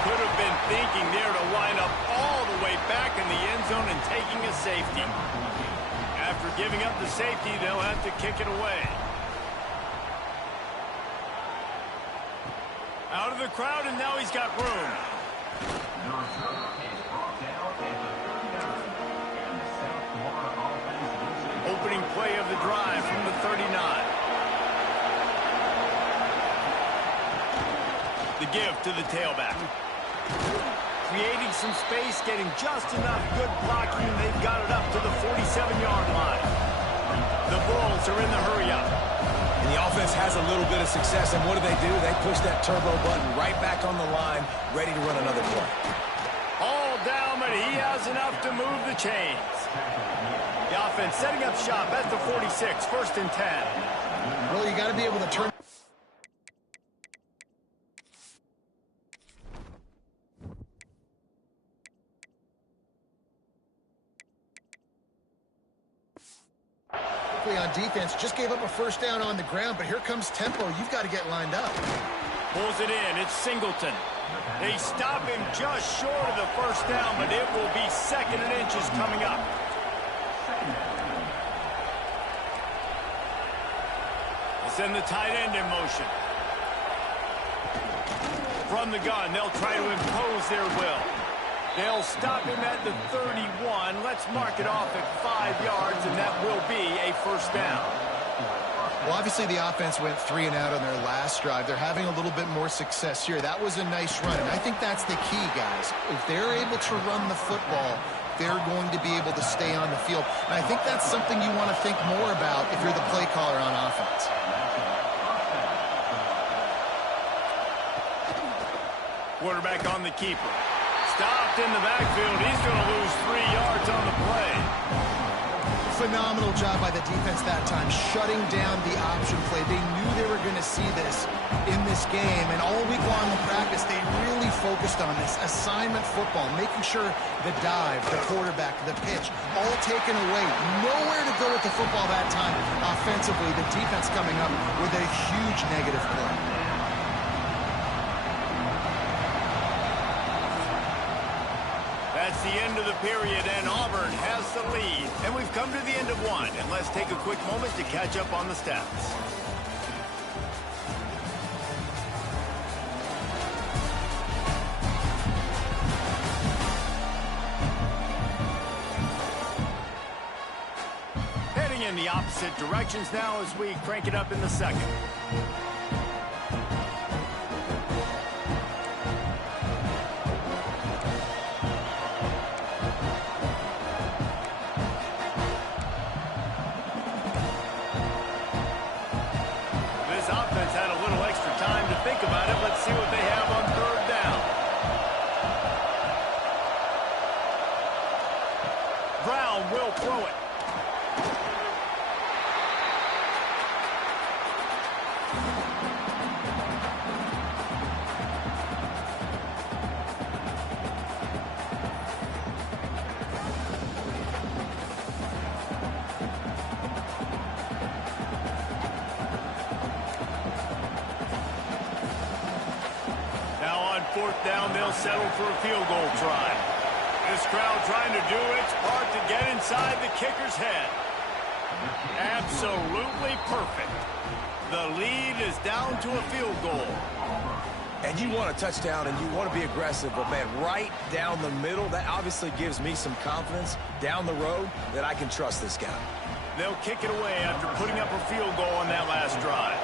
Could have been thinking there to line up all the way back in the end zone and taking a safety. After giving up the safety, they'll have to kick it away. Out of the crowd, and now he's got room. Opening play of the drive from the 39. The give to the tailback. Creating some space, getting just enough good blocking, and they've got it up to the 47-yard line. The Bulls are in the hurry-up. And the offense has a little bit of success, and what do? They push that turbo button right back on the line, ready to run another play. All down, but he has enough to move the chains. The offense setting up shop at the 46, 1st and 10. Well, you got to be able to turn... on defense, just gave up a first down on the ground, but here comes tempo. You've got to get lined up. Pulls it in. It's Singleton. They stop him just short of the first down, but it will be 2nd and inches coming up. They send the tight end in motion. From the gun, they'll try to impose their will. They'll stop him at the 31. Let's mark it off at 5 yards, and that will be a first down. Well, obviously the offense went 3 and out on their last drive. They're having a little bit more success here. That was a nice run, and I think that's the key, guys. If they're able to run the football, they're going to be able to stay on the field. And I think that's something you want to think more about if you're the play caller on offense. Quarterback on the keeper. Stopped in the backfield. He's going to lose 3 yards on the play. Phenomenal job by the defense that time, shutting down the option play. They knew they were going to see this in this game, and all week long in practice, they really focused on this assignment football, making sure the dive, the quarterback, the pitch, all taken away. Nowhere to go with the football that time. Offensively, the defense coming up with a huge negative play. That's the end of the period, and Auburn has the lead. And we've come to the end of one, and let's take a quick moment to catch up on the stats. Heading in the opposite directions now as we crank it up in the second. About it. Let's see what they have on 3rd down. Brown will throw it. 4th down, they'll settle for a field goal try. This crowd trying to do its part to get inside the kicker's head. Absolutely perfect. The lead is down to a field goal. And you want a touchdown and you want to be aggressive, but man, right down the middle, that obviously gives me some confidence down the road that I can trust this guy. They'll kick it away after putting up a field goal on that last drive.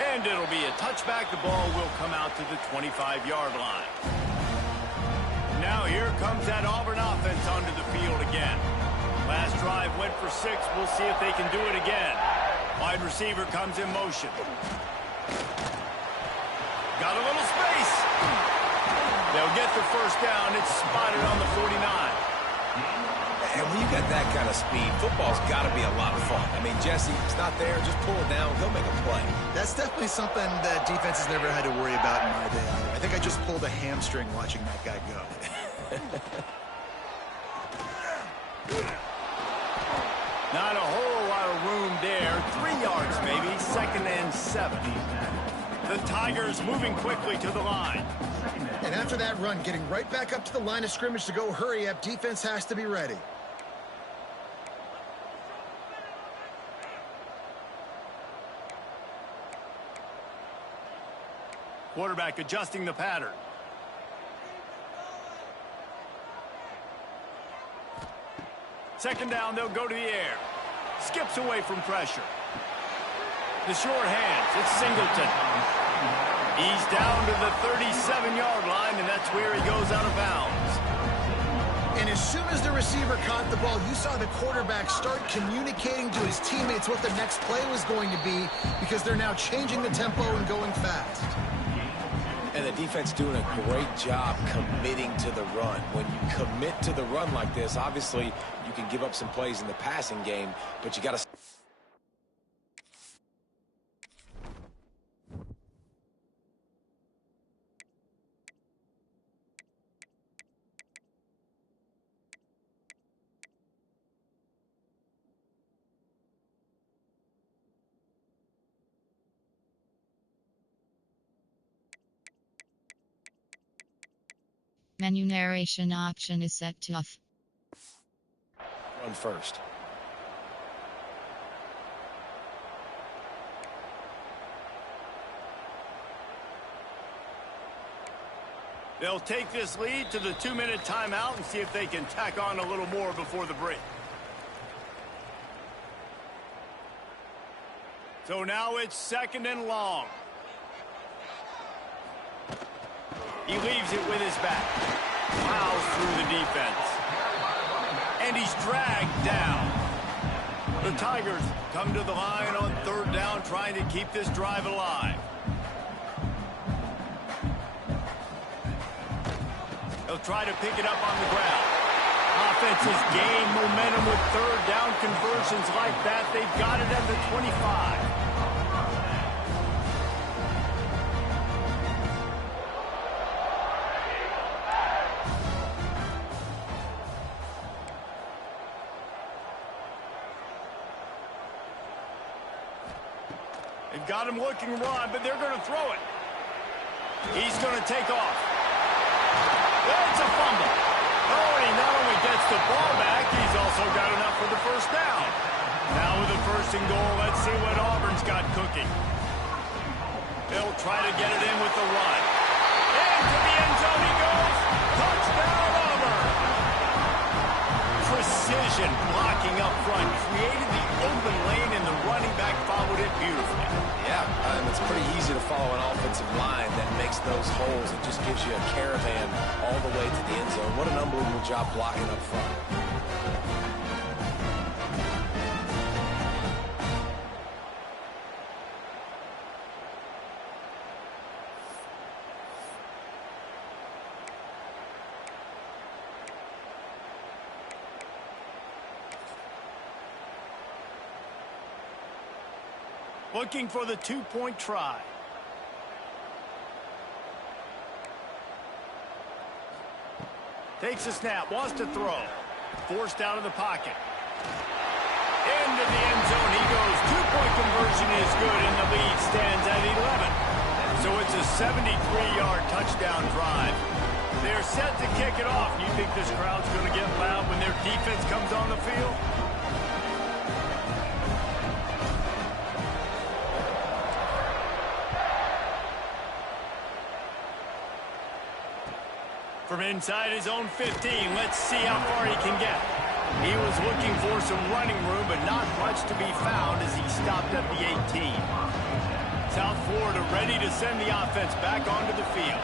And it'll be a touchback. The ball will come out to the 25-yard line. Now here comes that Auburn offense onto the field again. Last drive went for 6. We'll see if they can do it again. Wide receiver comes in motion. Got a little space. They'll get the first down. It's spotted on the 49. And when you got that kind of speed, football's got to be a lot of fun. I mean, Jesse, it's not there. Just pull it down. He'll make a play. That's definitely something that defense has never had to worry about in my day either. I think I just pulled a hamstring watching that guy go. Not a whole lot of room there. 3 yards maybe. 2nd and 7. The Tigers moving quickly to the line. And after that run, getting right back up to the line of scrimmage to go hurry up, defense has to be ready. Quarterback adjusting the pattern. Second down, they'll go to the air. Skips away from pressure. The short hands, it's Singleton. He's down to the 37-yard line, and that's where he goes out of bounds. And as soon as the receiver caught the ball, you saw the quarterback start communicating to his teammates what the next play was going to be, because they're now changing the tempo and going fast. And the defense doing a great job committing to the run. When you commit to the run like this, obviously you can give up some plays in the passing game, but you got to... Menu narration option is set to off. Run first. They'll take this lead to the 2-minute timeout and see if they can tack on a little more before the break. So now it's 2nd and long. He leaves it with his back. Plows through the defense. And he's dragged down. The Tigers come to the line on 3rd down, trying to keep this drive alive. They'll try to pick it up on the ground. Offenses gain momentum with 3rd down conversions like that. They've got it at the 25. They've got him looking run, but they're going to throw it. He's going to take off. It's a fumble. Oh, and he not only gets the ball back, he's also got enough for the first down. Now with a 1st and goal, let's see what Auburn's got cooking. They'll try to get it in with the run. Into the end zone he goes. Touchdown, Auburn. Precision blocking up front, created the open lane, and the running back followed it beautifully. Yeah, it's pretty easy to follow an offensive line that makes those holes. It just gives you a caravan all the way to the end zone. What an unbelievable job blocking up front. Looking for the 2-point try. Takes a snap, wants to throw. Forced out of the pocket. Into the end zone he goes. 2 Two-point conversion is good, and the lead stands at 11. So it's a 73-yard touchdown drive. They're set to kick it off. You think this crowd's going to get loud when their defense comes on the field? From inside his own 15, let's see how far he can get. He was looking for some running room, but not much to be found as he stopped at the 18. South Florida ready to send the offense back onto the field.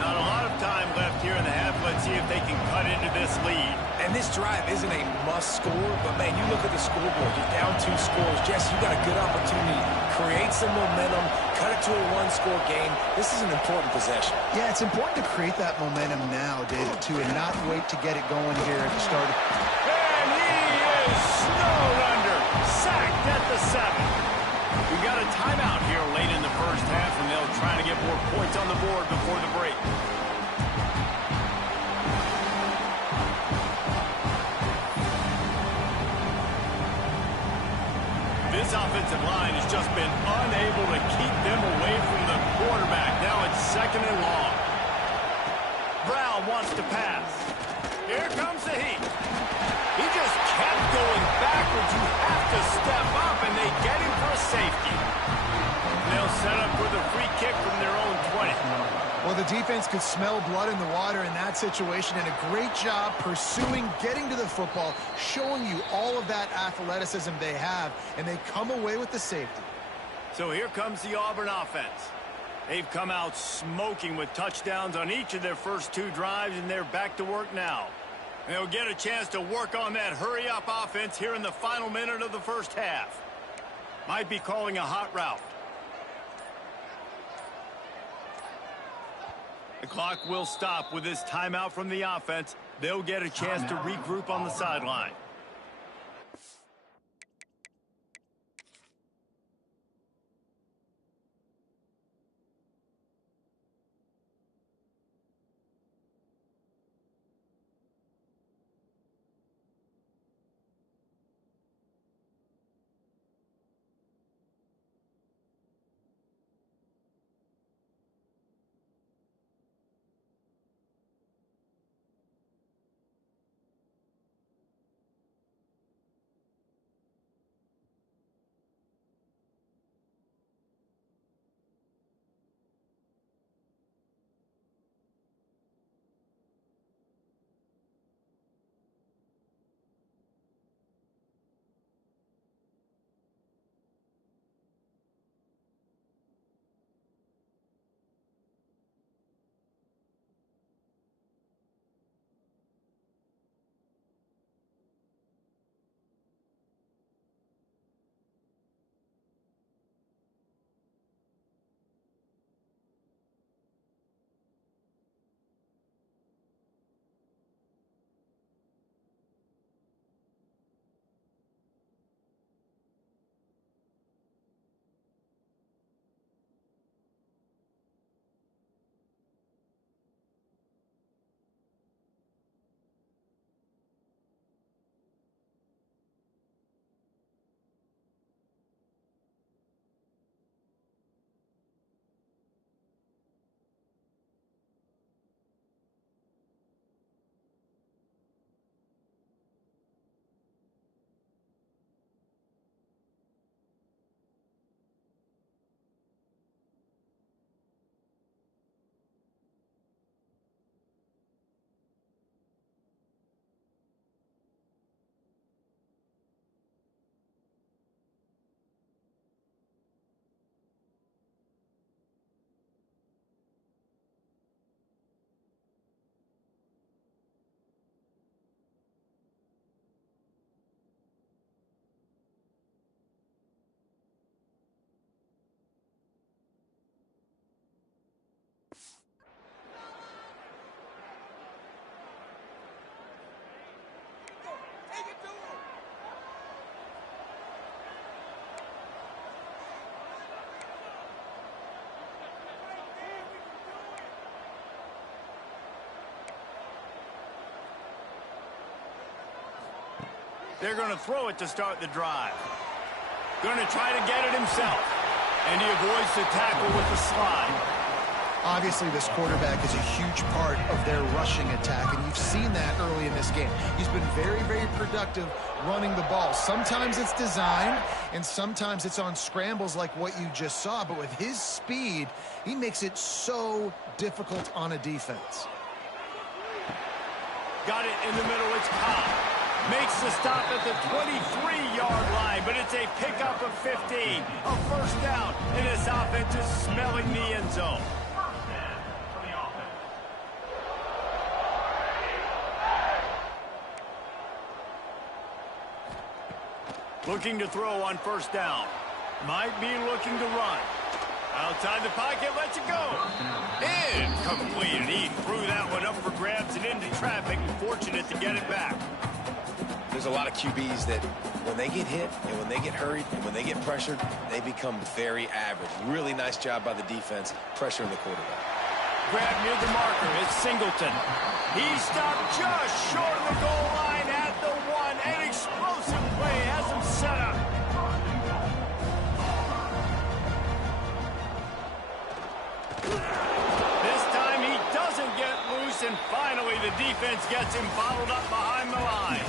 Not a lot of time left here in the half. Let's see if they can cut into this lead. And this drive isn't a must score, but, man, you look at the scoreboard. You're down 2 scores. Jesse, you got a good opportunity. Create some momentum. Cut it to a 1-score game. This is an important possession. Yeah, it's important to create that momentum now, David, too, and not wait to get it going here at the start. And he is snowed under. Sacked at the 7. We've got a timeout here late in the first half, and they'll try to get more points on the board before the break. This offensive line has just been unable to keep them away from the quarterback. Now it's 2nd and long. Brown wants to pass. Here comes the heat. He just kept going backwards. You have to step up, and they get him for a safety. They'll set up with a free kick from their own 20. Well, the defense could smell blood in the water in that situation, and a great job pursuing, getting to the football, showing you all of that athleticism they have, and they come away with the safety. So here comes the Auburn offense. They've come out smoking with touchdowns on each of their first 2 drives, and they're back to work now. They'll get a chance to work on that hurry-up offense here in the final minute of the first half. Might be calling a hot route. The clock will stop with this timeout from the offense. They'll get a chance to regroup on the sideline. They're going to throw it to start the drive. Going to try to get it himself. And he avoids the tackle with the slide. Obviously, this quarterback is a huge part of their rushing attack, and you've seen that early in this game. He's been very, very productive running the ball. Sometimes it's designed, and sometimes it's on scrambles like what you just saw. But with his speed, he makes it so difficult on a defense. Got it in the middle. It's Cobb. Makes the stop at the 23-yard line, but it's a pickup of 15. A first down, and this offense is smelling the end zone. Looking to throw on first down. Might be looking to run. Outside the pocket, lets it go. Incomplete, and he threw that one up for grabs and into traffic, and fortunate to get it back. There's a lot of QBs that when they get hit and when they get hurried and when they get pressured, they become very average. Really nice job by the defense pressuring the quarterback. Grab near the marker. It's Singleton. He stopped just short of the goal line at the one. An explosive play has him set up. This time he doesn't get loose, and finally the defense gets him bottled up behind the line.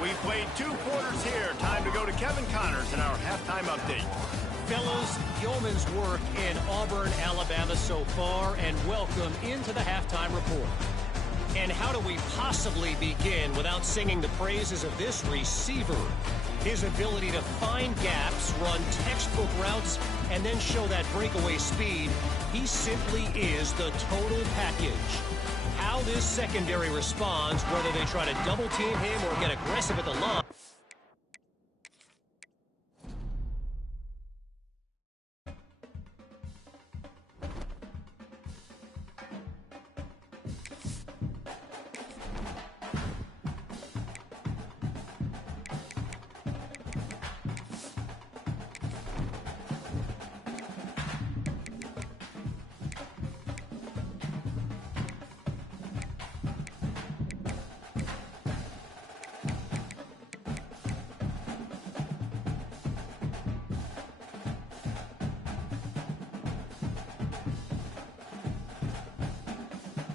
We played 2 quarters here. Time to go to Kevin Connors in our halftime update. Fellas, yeoman's work in Auburn, Alabama so far, and welcome into the halftime report. And how do we possibly begin without singing the praises of this receiver? His ability to find gaps, run textbook routes, and then show that breakaway speed. He simply is the total package. How this secondary responds, whether they try to double team him or get aggressive at the line,